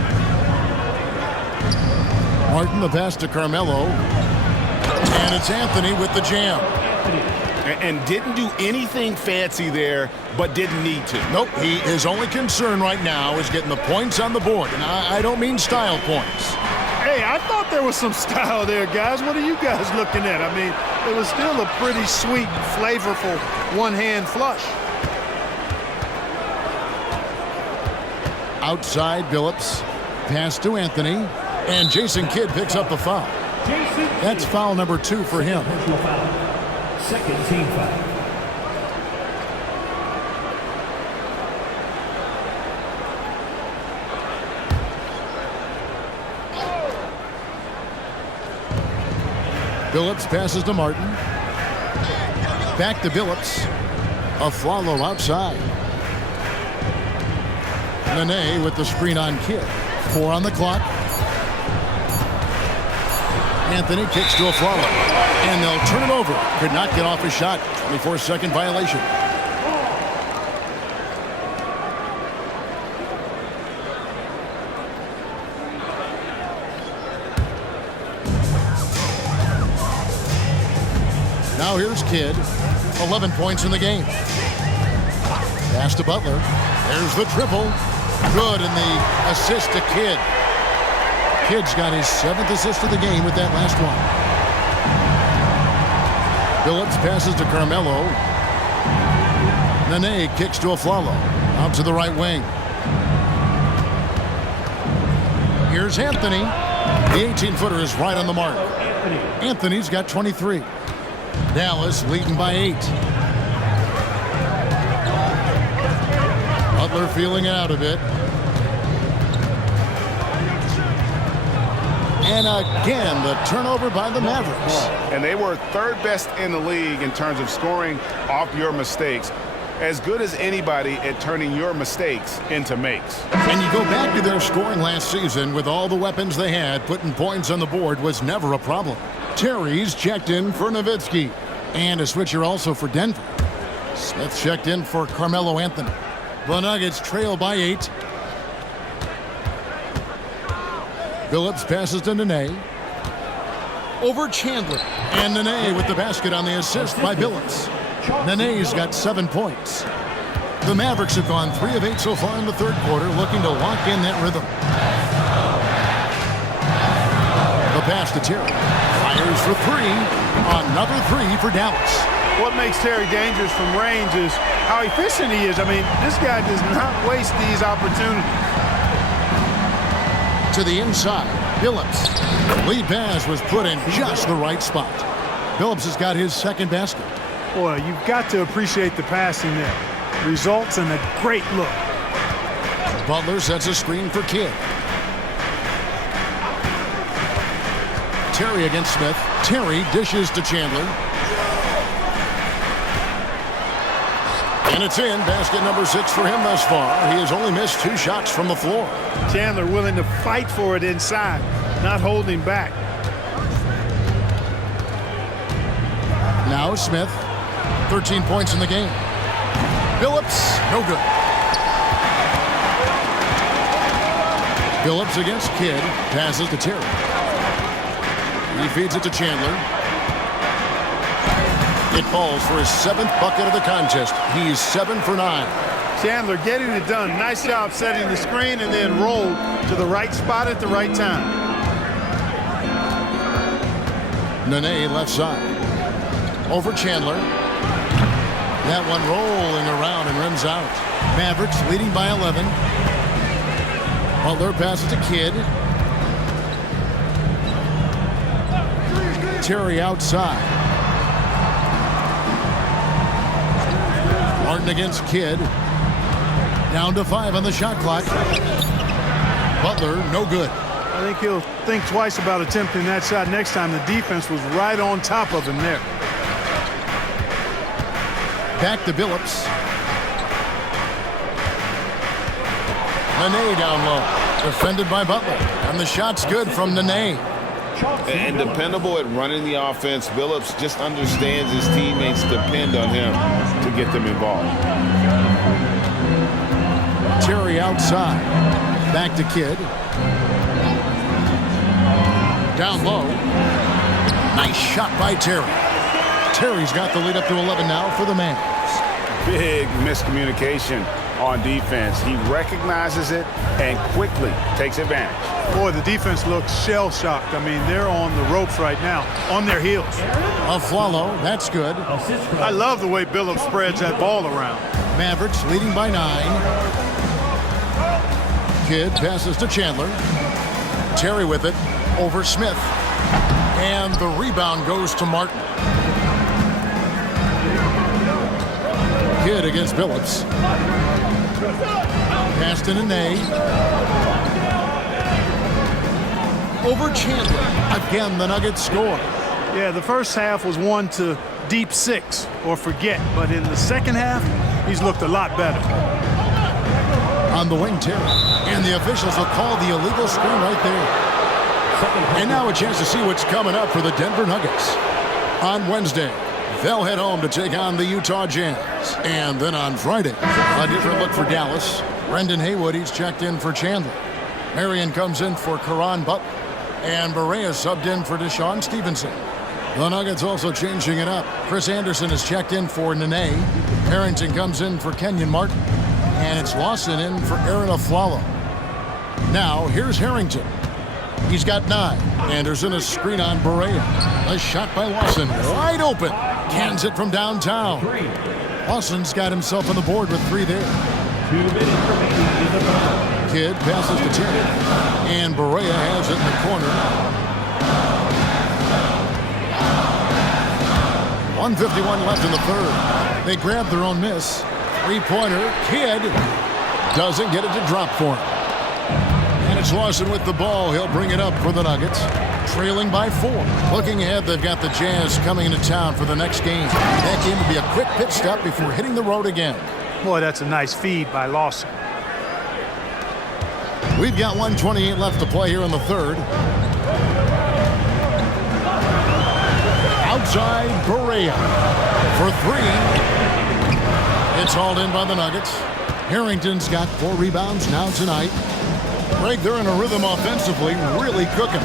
Martin, the pass to Carmelo. And it's Anthony with the jam. And didn't do anything fancy there, but didn't need to. Nope, his only concern right now is getting the points on the board. And I don't mean style points. Hey, I thought there was some style there, guys. What are you guys looking at? I mean, it was still a pretty sweet, flavorful one-hand flush. Outside, Phillips. Pass to Anthony. And Jason Kidd picks up the foul. That's foul number 2 for him. Second team foul. Phillips passes to Martin. Back to Phillips. A follow outside. Nene with the screen on Kidd. 4 on the clock. Anthony kicks to a follow. And they'll turn it over. Could not get off his shot. 24-second violation. Now here's Kidd. 11 points in the game. Pass to Butler. There's the triple. Good, and the assist to Kidd. Kidd's got his 7th assist of the game with that last one. Phillips passes to Carmelo. Nene kicks to Aflalo. Out to the right wing. Here's Anthony. The 18-footer is right on the mark. Anthony's got 23. Dallas leading by 8. Butler feeling it out a bit. And again, the turnover by the Mavericks. And they were 3rd best in the league in terms of scoring off your mistakes. As good as anybody at turning your mistakes into makes. And you go back to their scoring last season with all the weapons they had, putting points on the board was never a problem. Terry's checked in for Nowitzki. And a switcher also for Denver. Smith checked in for Carmelo Anthony. The Nuggets trail by 8. Phillips passes to Nene. Over Chandler. And Nene with the basket on the assist by Phillips. Nene's got 7 points. The Mavericks have gone 3 of 8 so far in the 3rd quarter, looking to lock in that rhythm. The pass to Terry. Fires for 3. Another 3 for Dallas. What makes Terry dangerous from range is how efficient he is. I mean, this guy does not waste these opportunities. To the inside, Phillips. Lead pass was put in just the right spot. Phillips has got his 2nd basket. Boy, you've got to appreciate the passing there. Results in a great look. Butler sets a screen for Kidd. Terry against Smith. Terry dishes to Chandler. And it's in. Basket number 6 for him thus far. He has only missed 2 shots from the floor. Chandler willing to fight for it inside, not holding back. Now Smith. 13 points in the game. Phillips, no good. Phillips against Kidd. Passes to Terry. He feeds it to Chandler. It falls for his 7th bucket of the contest. He's 7 for 9. Chandler getting it done. Nice job setting the screen and then rolled to the right spot at the right time. Nene left side. Over Chandler. That one rolling around and rims out. Mavericks leading by 11. Butler passes to Kidd. Terry outside. Martin against Kidd. Down to 5 on the shot clock. Butler, no good. I think he'll think twice about attempting that shot next time. The defense was right on top of him there. Back to Phillips. Nene down low. Defended by Butler. And the shot's good from Nene. And dependable at running the offense. Phillips just understands his teammates depend on him to get them involved. Terry outside. Back to Kidd. Down low. Nice shot by Terry. Terry's got the lead up to 11 now for the Mavs. Big miscommunication on defense. He recognizes it and quickly takes advantage. Boy, the defense looks shell-shocked. I mean, they're on the ropes right now, on their heels. Aflalo, that's good. I love the way Billups spreads that ball around. Mavericks leading by 9. Kidd passes to Chandler. Terry with it over Smith. And the rebound goes to Martin. Kidd against Phillips. Pass to Nene. Over Chandler. Again, the Nuggets score. Yeah, the first half was one to deep 6 or forget. But in the second half, he's looked a lot better. On the wing, Terry. And the officials will call the illegal screen right there. And now a chance to see what's coming up for the Denver Nuggets. On Wednesday, they'll head home to take on the Utah Jazz. And then on Friday, a different look for Dallas. Brendan Haywood, he's checked in for Chandler. Marion comes in for Caron Butler. And Barea subbed in for Deshaun Stevenson. The Nuggets also changing it up. Chris Anderson is checked in for Nene. Harrington comes in for Kenyon Martin. And it's Lawson in for Aaron Aflalo. Now, here's Harrington. He's got 9. Anderson a screen on Berea. A shot by Lawson. Wide open. Cans it from downtown. Lawson's got himself on the board with 3 there. 2 minutes remaining in the ball. Kidd passes to Terry. And Berea has it in the corner. 1:51 left in the third. They grab their own miss. 3-pointer. Kidd doesn't get it to drop for him. And it's Lawson with the ball. He'll bring it up for the Nuggets. Trailing by 4. Looking ahead, they've got the Jazz coming into town for the next game. That game will be a quick pit stop before hitting the road again. Boy, that's a nice feed by Lawson. We've got 1:28 left to play here in the third. Outside, Berea for 3. It's hauled in by the Nuggets. Harrington's got 4 rebounds now tonight. Greg, they're in a rhythm offensively, really cooking.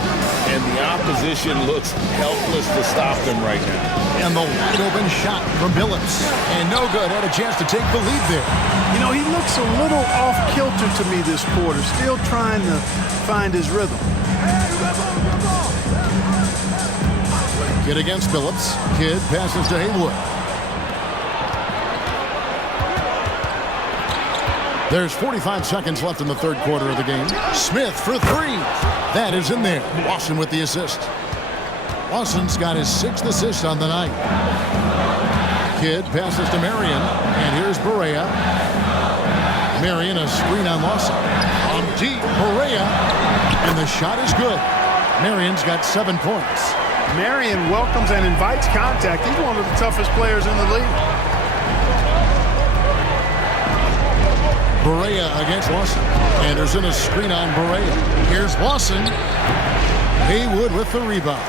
And the opposition looks helpless to stop them right now. And the wide open shot from Billups. And no good. Had a chance to take the lead there. You know, he looks a little off kilter to me this quarter. Still trying to find his rhythm. Kidd against Billups. Kidd passes to Haywood. There's 45 seconds left in the third quarter of the game. Smith for 3. That is in there. Lawson with the assist. Lawson's got his 6th assist on the night. Kidd passes to Marion. And here's Berea. Marion a screen on Lawson. On deep, Berea. And the shot is good. Marion's got 7 points. Marion welcomes and invites contact. He's one of the toughest players in the league. Berea against Lawson. Anderson a screen on Berea. Here's Lawson. Haywood with the rebound.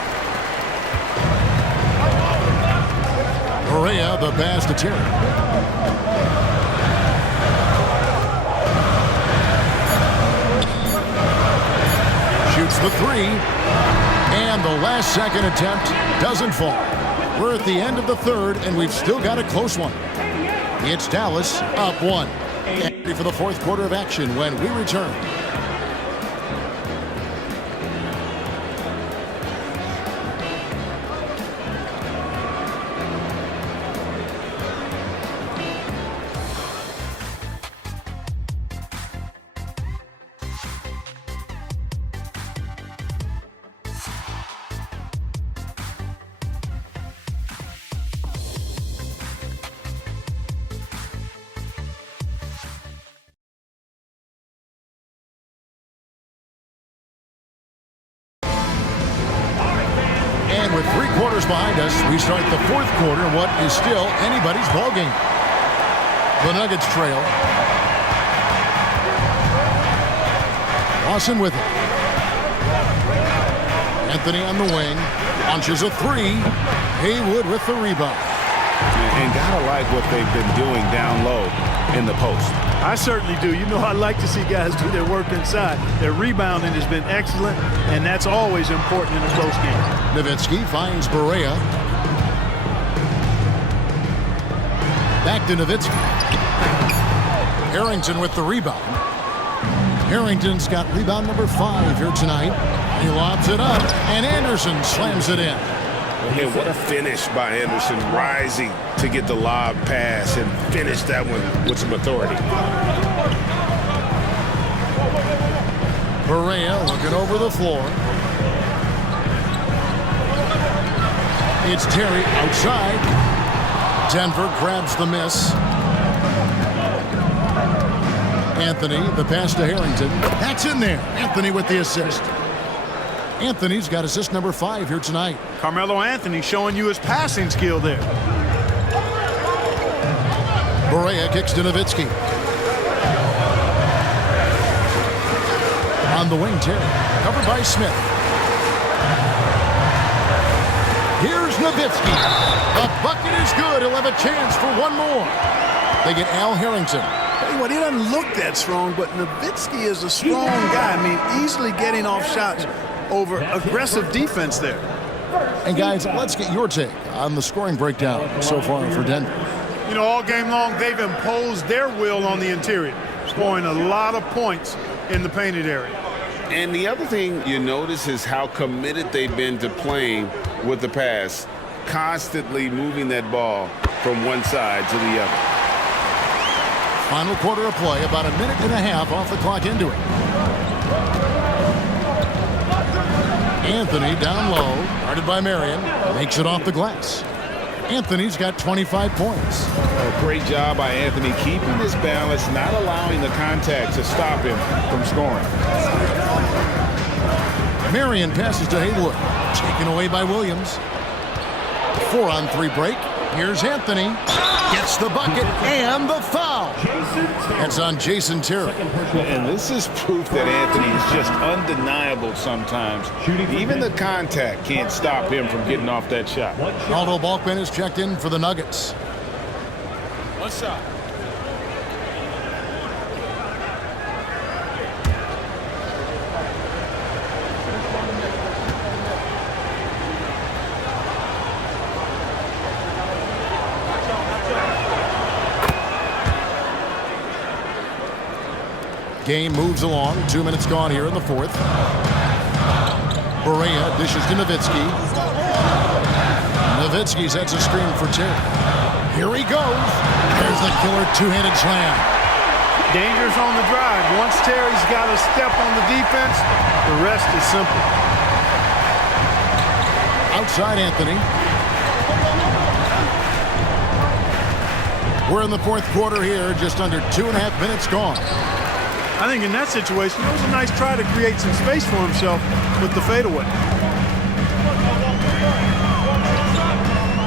Berea the pass to Terry. Shoots the 3. And the last second attempt doesn't fall. We're at the end of the third, and we've still got a close one. It's Dallas up 1. Ready for the fourth quarter of action when we return. And with 3 quarters behind us, we start the fourth quarter in what is still anybody's ball game. The Nuggets trail. Lawson with it. Anthony on the wing. Launches a 3. Haywood with the rebound. And gotta like what they've been doing down low in the post. I certainly do. You know, I like to see guys do their work inside. Their rebounding has been excellent, and that's always important in a close game. Nowitzki finds Berea. Back to Nowitzki. Harrington with the rebound. Harrington's got rebound number 5 here tonight. He lobs it up, and Anderson slams it in. And what a finish by Anderson, rising to get the lob pass and finish that one with some authority. Berea looking over the floor. It's Terry outside. Denver grabs the miss. Anthony, the pass to Harrington. That's in there. Anthony with the assist. Anthony's got assist number 5 here tonight. Carmelo Anthony showing you his passing skill there. Berea kicks to Nowitzki. On the wing, Terry. Covered by Smith. Here's Nowitzki. The bucket is good. He'll have a chance for one more. They get Al Harrington. Tell you what, he doesn't look that strong, but Nowitzki is a strong guy. I mean, easily getting off shots over aggressive defense there. And guys, let's get your take on the scoring breakdown so far for Denver. You know, all game long, they've imposed their will on the interior, scoring a lot of points in the painted area. And the other thing you notice is how committed they've been to playing with the pass, constantly moving that ball from one side to the other. Final quarter of play, about a minute and a half off the clock into it. Anthony down low, guarded by Marion, makes it off the glass. Anthony's got 25 points. A great job by Anthony keeping his balance, not allowing the contact to stop him from scoring. Marion passes to Haywood, taken away by Williams. 4-on-3 break. Here's Anthony. Gets the bucket and the foul. That's on Jason Terry. And this is proof that Anthony is just undeniable sometimes. Even the contact can't stop him from getting off that shot. Aldo Balkman is checked in for the Nuggets. One shot. Game moves along. 2 minutes gone here in the fourth. Berea dishes to Nowitzki. Nowitzki sets a screen for Terry. Here he goes. There's the killer two-handed slam. Dangerous on the drive. Once Terry's got a step on the defense, the rest is simple. Outside Anthony. We're in the fourth quarter here. Just under 2.5 minutes gone. I think in that situation, it was a nice try to create some space for himself with the fadeaway.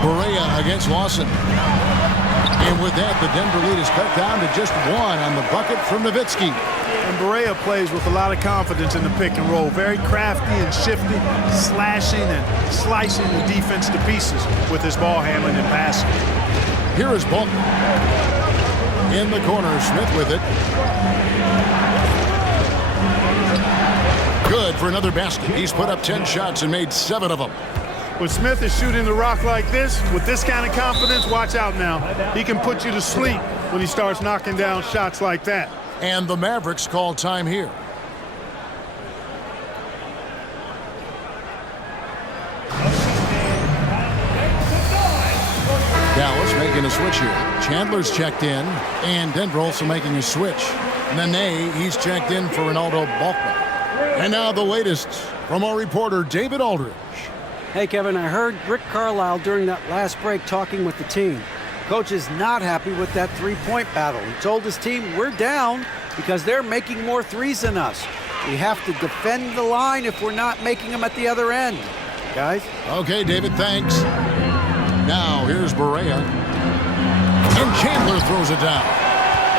Berea against Lawson. And with that, the Denver lead is cut down to just 1 on the bucket from Nowitzki. And Berea plays with a lot of confidence in the pick and roll. Very crafty and shifty, slashing and slicing the defense to pieces with his ball handling and passing. Here is Bolton. In the corner, Smith with it. Good for another basket. He's put up 10 shots and made 7 of them. When Smith is shooting the rock like this, with this kind of confidence, watch out now. He can put you to sleep when he starts knocking down shots like that. And the Mavericks call time here. Dallas making a switch here. Chandler's checked in, and Denver also making a switch. Nene, he's checked in for Ronaldo Balkman. And now the latest from our reporter, David Aldridge. Hey, Kevin, I heard Rick Carlisle during that last break talking with the team. Coach is not happy with that three-point battle. He told his team, we're down because they're making more threes than us. We have to defend the line if we're not making them at the other end. Guys? Okay, David, thanks. Now, here's Berea. And Chandler throws it down.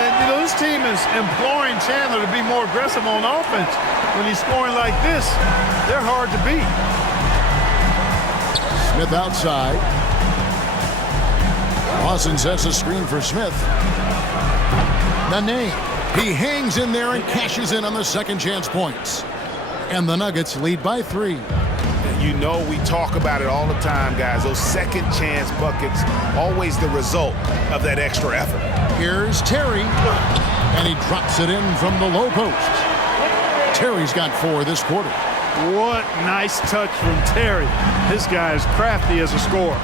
And, you know, this team is imploring Chandler to be more aggressive on offense. When he's scoring like this, they're hard to beat. Smith outside. Lawson sets a screen for Smith. Nene. He hangs in there and cashes in on the second chance points. And the Nuggets lead by 3. You know, we talk about it all the time, guys. Those second chance buckets, always the result of that extra effort. Here's Terry. And he drops it in from the low post. Terry's got 4 this quarter. What nice touch from Terry. This guy is crafty as a scorer.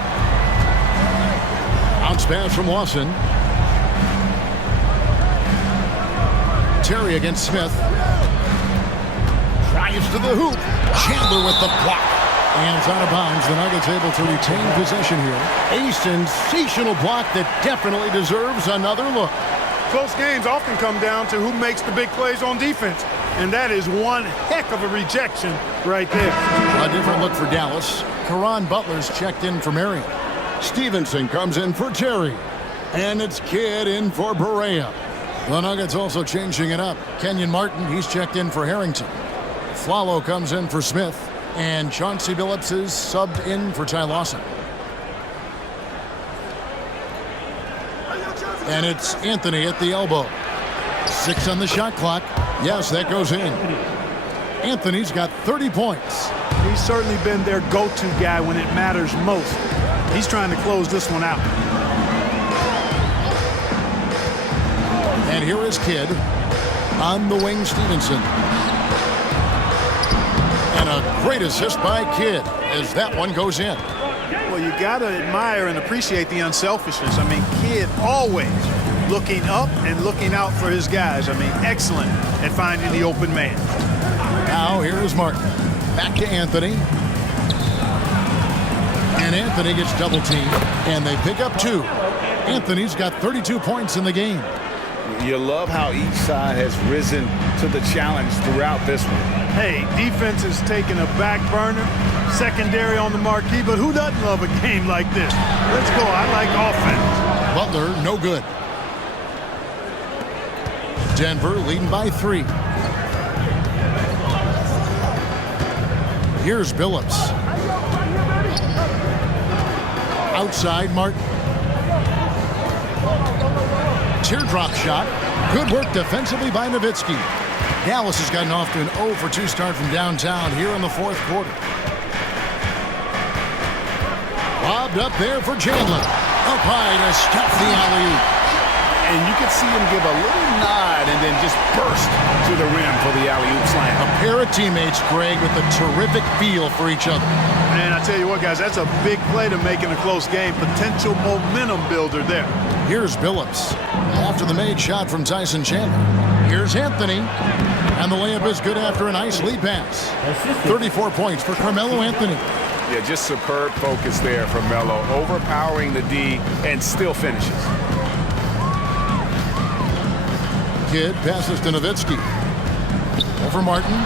Bounce pass from Lawson. Terry against Smith. Drives to the hoop. Chandler with the block. And it's out of bounds. The Nuggets able to retain possession here. A sensational block that definitely deserves another look. Close games often come down to who makes the big plays on defense. And that is one heck of a rejection right there. A different look for Dallas. Caron Butler's checked in for Marion. Stevenson comes in for Terry. And it's Kidd in for Berea. The Nuggets also changing it up. Kenyon Martin, he's checked in for Harrington. Flalo comes in for Smith. And Chauncey Billups is subbed in for Ty Lawson. And it's Anthony at the elbow. 6 on the shot clock. Yes, that goes in. Anthony's got 30 points. He's certainly been their go-to guy when it matters most. He's trying to close this one out. And here is Kidd. On the wing, Stevenson. And a great assist by Kidd as that one goes in. Well, you got to admire and appreciate the unselfishness. I mean, Kidd always looking up and looking out for his guys. I mean, excellent at finding the open man. Now here's Martin. Back to Anthony. And Anthony gets double teamed, and they pick up 2. Anthony's got 32 points in the game. You love how each side has risen to the challenge throughout this one. Hey, defense is taking a back burner, secondary on the marquee, but who doesn't love a game like this? Let's go. I like offense. Butler, no good. Denver leading by 3. Here's Billups. Outside, Martin. Teardrop shot. Good work defensively by Nowitzki. Dallas has gotten off to an 0 for 2 start from downtown here in the 4th quarter. Lobbed up there for Chandler. Up high to stuff the alley-oop. And you can see him give a little nod and then just burst to the rim for the alley-oop slam. A pair of teammates, Greg, with a terrific feel for each other. Man, I tell you what, guys, that's a big play to make in a close game. Potential momentum builder there. Here's Billups. After the made shot from Tyson Chandler. Here's Anthony. And the layup is good after a nice lead pass. 34 points for Carmelo Anthony. Yeah, just superb focus there from Melo, overpowering the D and still finishes. Kidd passes to Nowitzki. Over Martin.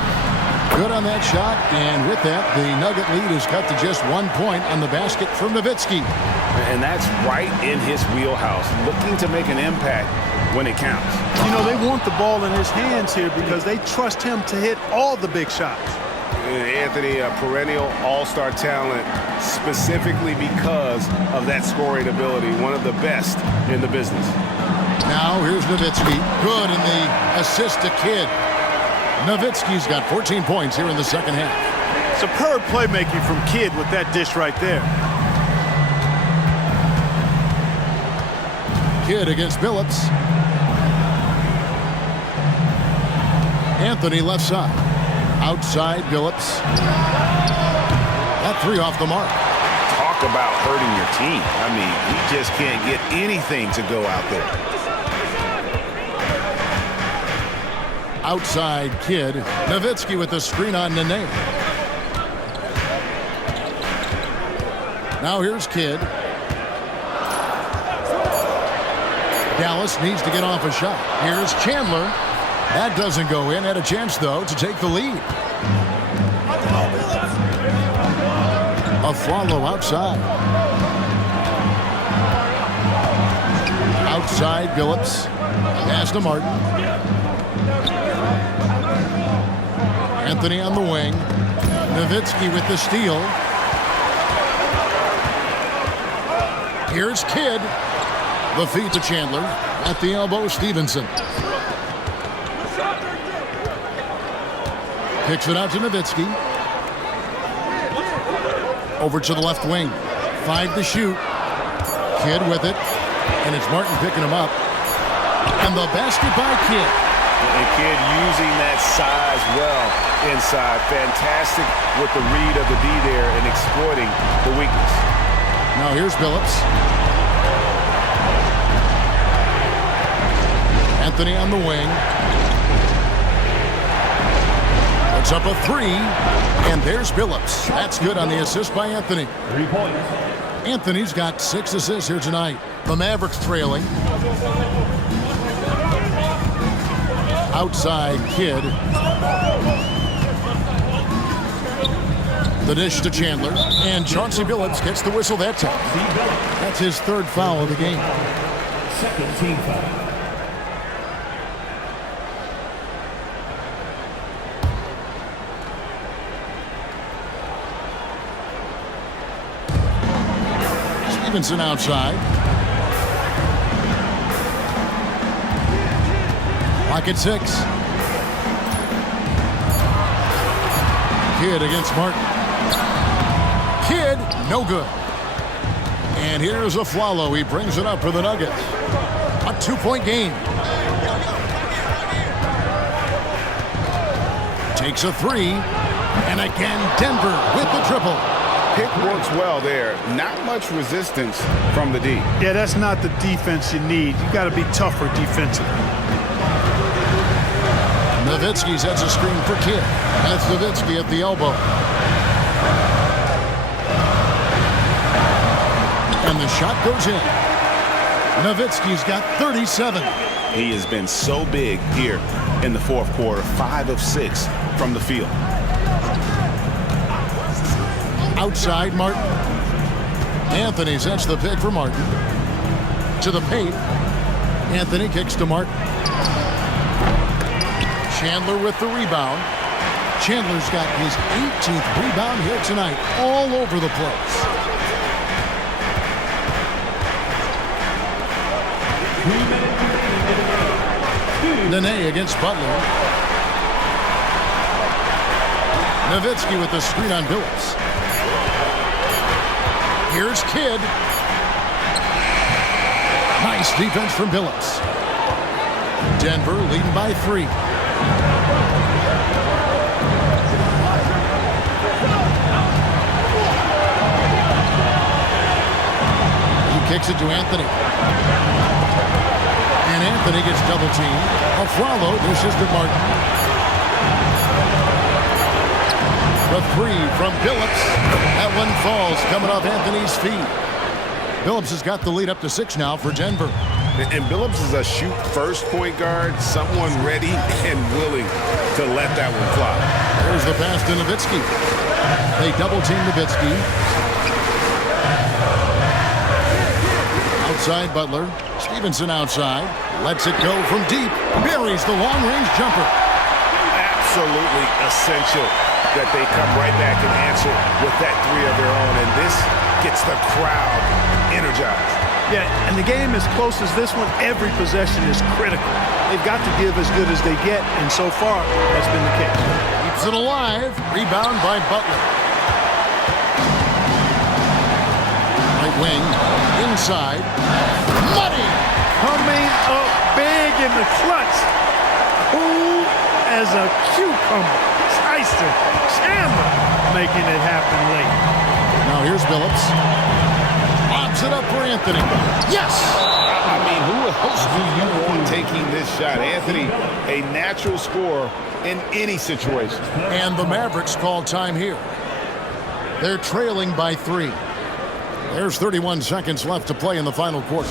Good on that shot, and with that, the Nugget lead is cut to just 1 point on the basket from Nowitzki. And that's right in his wheelhouse, looking to make an impact when it counts. You know, they want the ball in his hands here because they trust him to hit all the big shots. Anthony, a perennial all-star talent, specifically because of that scoring ability, one of the best in the business. Now here's Nowitzki. Good in the assist to Kidd. Nowitzki's got 14 points here in the second half. Superb playmaking from Kidd with that dish right there. Kidd against Billups. Anthony left side. Outside Billups. That 3 off the mark. Talk about hurting your team. I mean, he just can't get anything to go out there. Outside Kidd. Nowitzki with the screen on Nene. Now here's Kidd. Dallas needs to get off a shot. Here's Chandler. That doesn't go in. Had a chance, though, to take the lead. A follow outside. Outside Billups. Pass to Martin. Anthony on the wing. Nowitzki with the steal. Here's Kidd. The feed to Chandler. At the elbow, Stevenson. Kicks it out to Nowitzki. Over to the left wing. 5 to shoot. Kidd with it. And it's Martin picking him up. And the basket by Kidd. And Kidd using that size well inside. Fantastic with the read of the D there and exploiting the weakness. Now here's Billups. Anthony on the wing. It's up a 3. And there's Billups. That's good on the assist by Anthony. 3 points. Anthony's got 6 assists here tonight. The Mavericks trailing. Outside Kidd. The dish to Chandler. And Chauncey Billups gets the whistle that time. That's his 3rd foul of the game. Second team foul. Stevenson outside. Clock at 6. Kidd against Martin. Kidd, no good. And here's a Flalo. He brings it up for the Nuggets. A 2-point game. Takes a 3. And again, Denver with the triple. Pick works well there. Not much resistance from the D. Yeah, that's not the defense you need. You got to be tougher defensively. Nowitzki sets a screen for Kidd. That's Nowitzki at the elbow. And the shot goes in. Nowitzki's got 37. He has been so big here in the fourth quarter. 5 of 6 from the field. Outside Martin. Anthony sets the pick for Martin. To the paint. Anthony kicks to Martin. Chandler with the rebound. Chandler's got his 18th rebound here tonight, all over the place. Nene against Butler. Nowitzki with the screen on Billups. Here's Kidd. Nice defense from Billups. Denver leading by 3. He kicks it to Anthony. And Anthony gets double teamed. Afralo dishes to Martin. The 3 from Billups. That one falls, coming off Anthony's feet. Billups has got the lead up to 6 now for Denver. And Billups is a shoot-first point guard, someone ready and willing to let that one fly. There's the pass to Nowitzki. They double-team Nowitzki. Outside Butler. Stevenson outside. Lets it go from deep. Buries the long-range jumper. Absolutely essential that they come right back and answer with that 3 of their own. And this gets the crowd energized. Yeah, and the game as close as this one, every possession is critical. They've got to give as good as they get, and so far, that's been the case. Keeps it alive. Rebound by Butler. Right wing. Inside. Money! Coming up big in the clutch. Cool as a cucumber. Tyson Chandler making it happen late. Now here's Billups. Lobs it up for Anthony. Yes! I mean, who else do you want taking this shot? Anthony, a natural scorer in any situation. And the Mavericks call time here. They're trailing by 3. There's 31 seconds left to play in the final quarter.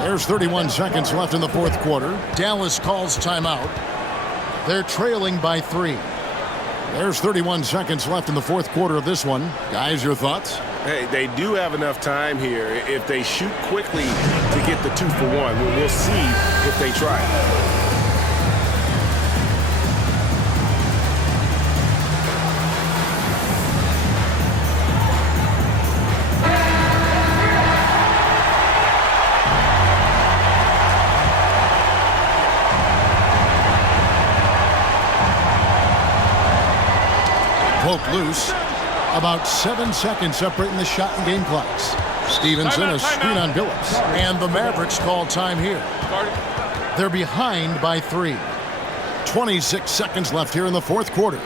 There's 31 seconds left in the fourth quarter. Dallas calls timeout. They're trailing by 3. There's 31 seconds left in the fourth quarter of this one. Guys, your thoughts? Hey, they do have enough time here. If they shoot quickly to get the 2 for 1, we'll see if they try. Poke loose. About 7 seconds separating the shot and game clocks. Stevenson, a screen on Billups. And the Mavericks call time here. They're behind by 3. 26 seconds left here in the fourth quarter.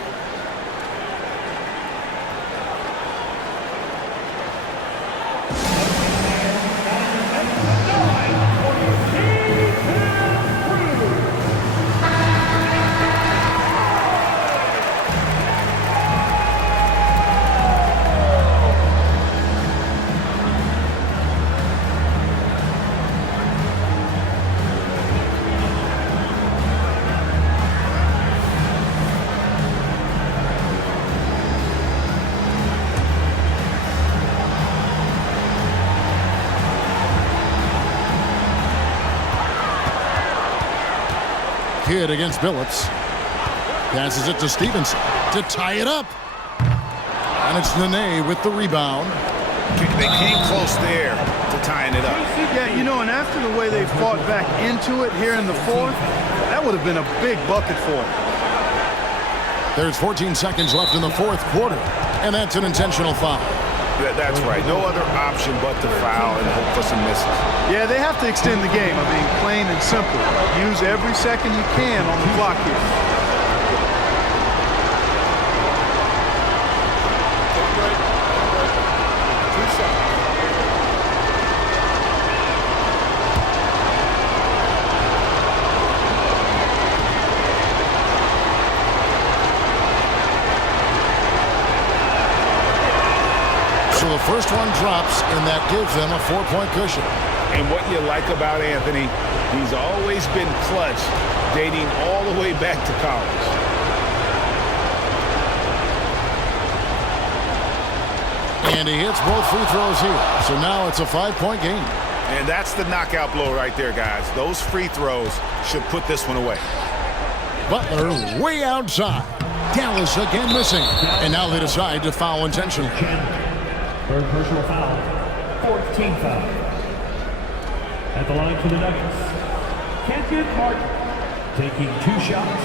Kidd against Billups. Passes it to Stevenson to tie it up. And it's Nene with the rebound. They came close there to tying it up. Yeah, you know, and after the way they fought back into it here in the fourth, that would have been a big bucket for them. There's 14 seconds left in the fourth quarter, and that's an intentional foul. That's right. No other option but to foul and hope for some misses. Yeah, they have to extend the game. I mean, plain and simple. Use every second you can on the clock here. So the first one drops, and that gives them a 4-point cushion. And what you like about Anthony, he's always been clutch, dating all the way back to college. And he hits both free throws here. So now it's a 5-point game. And that's the knockout blow right there, guys. Those free throws should put this one away. Butler way outside. Dallas again missing. And now they decide to foul intentionally. Third personal foul. Fourth team foul. At the line for the Nuggets, Kenyon Martin taking 2 shots.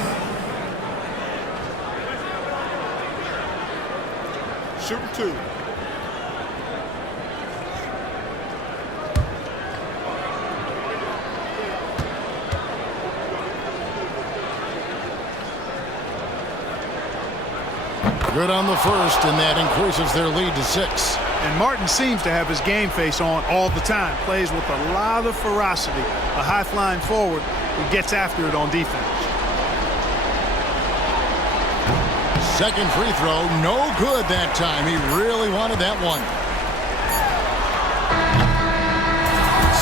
Shooting 2. Good on the first, and that increases their lead to 6. And Martin seems to have his game face on all the time. Plays with a lot of ferocity. A high-flying forward who gets after it on defense. Second free throw, no good that time. He really wanted that one.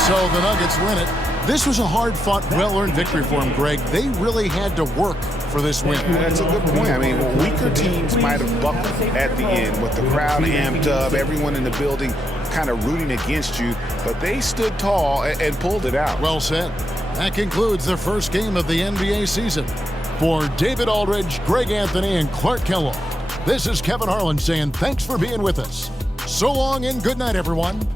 So the Nuggets win it. This was a hard-fought, well-earned victory for them, Greg. They really had to work for this win. That's a good point. I mean, weaker teams might have buckled at the end with the crowd amped up, everyone in the building kind of rooting against you, but they stood tall and pulled it out. Well said. That concludes the first game of the NBA season. For David Aldridge, Greg Anthony, and Clark Kellogg, this is Kevin Harlan saying thanks for being with us. So long and good night, everyone.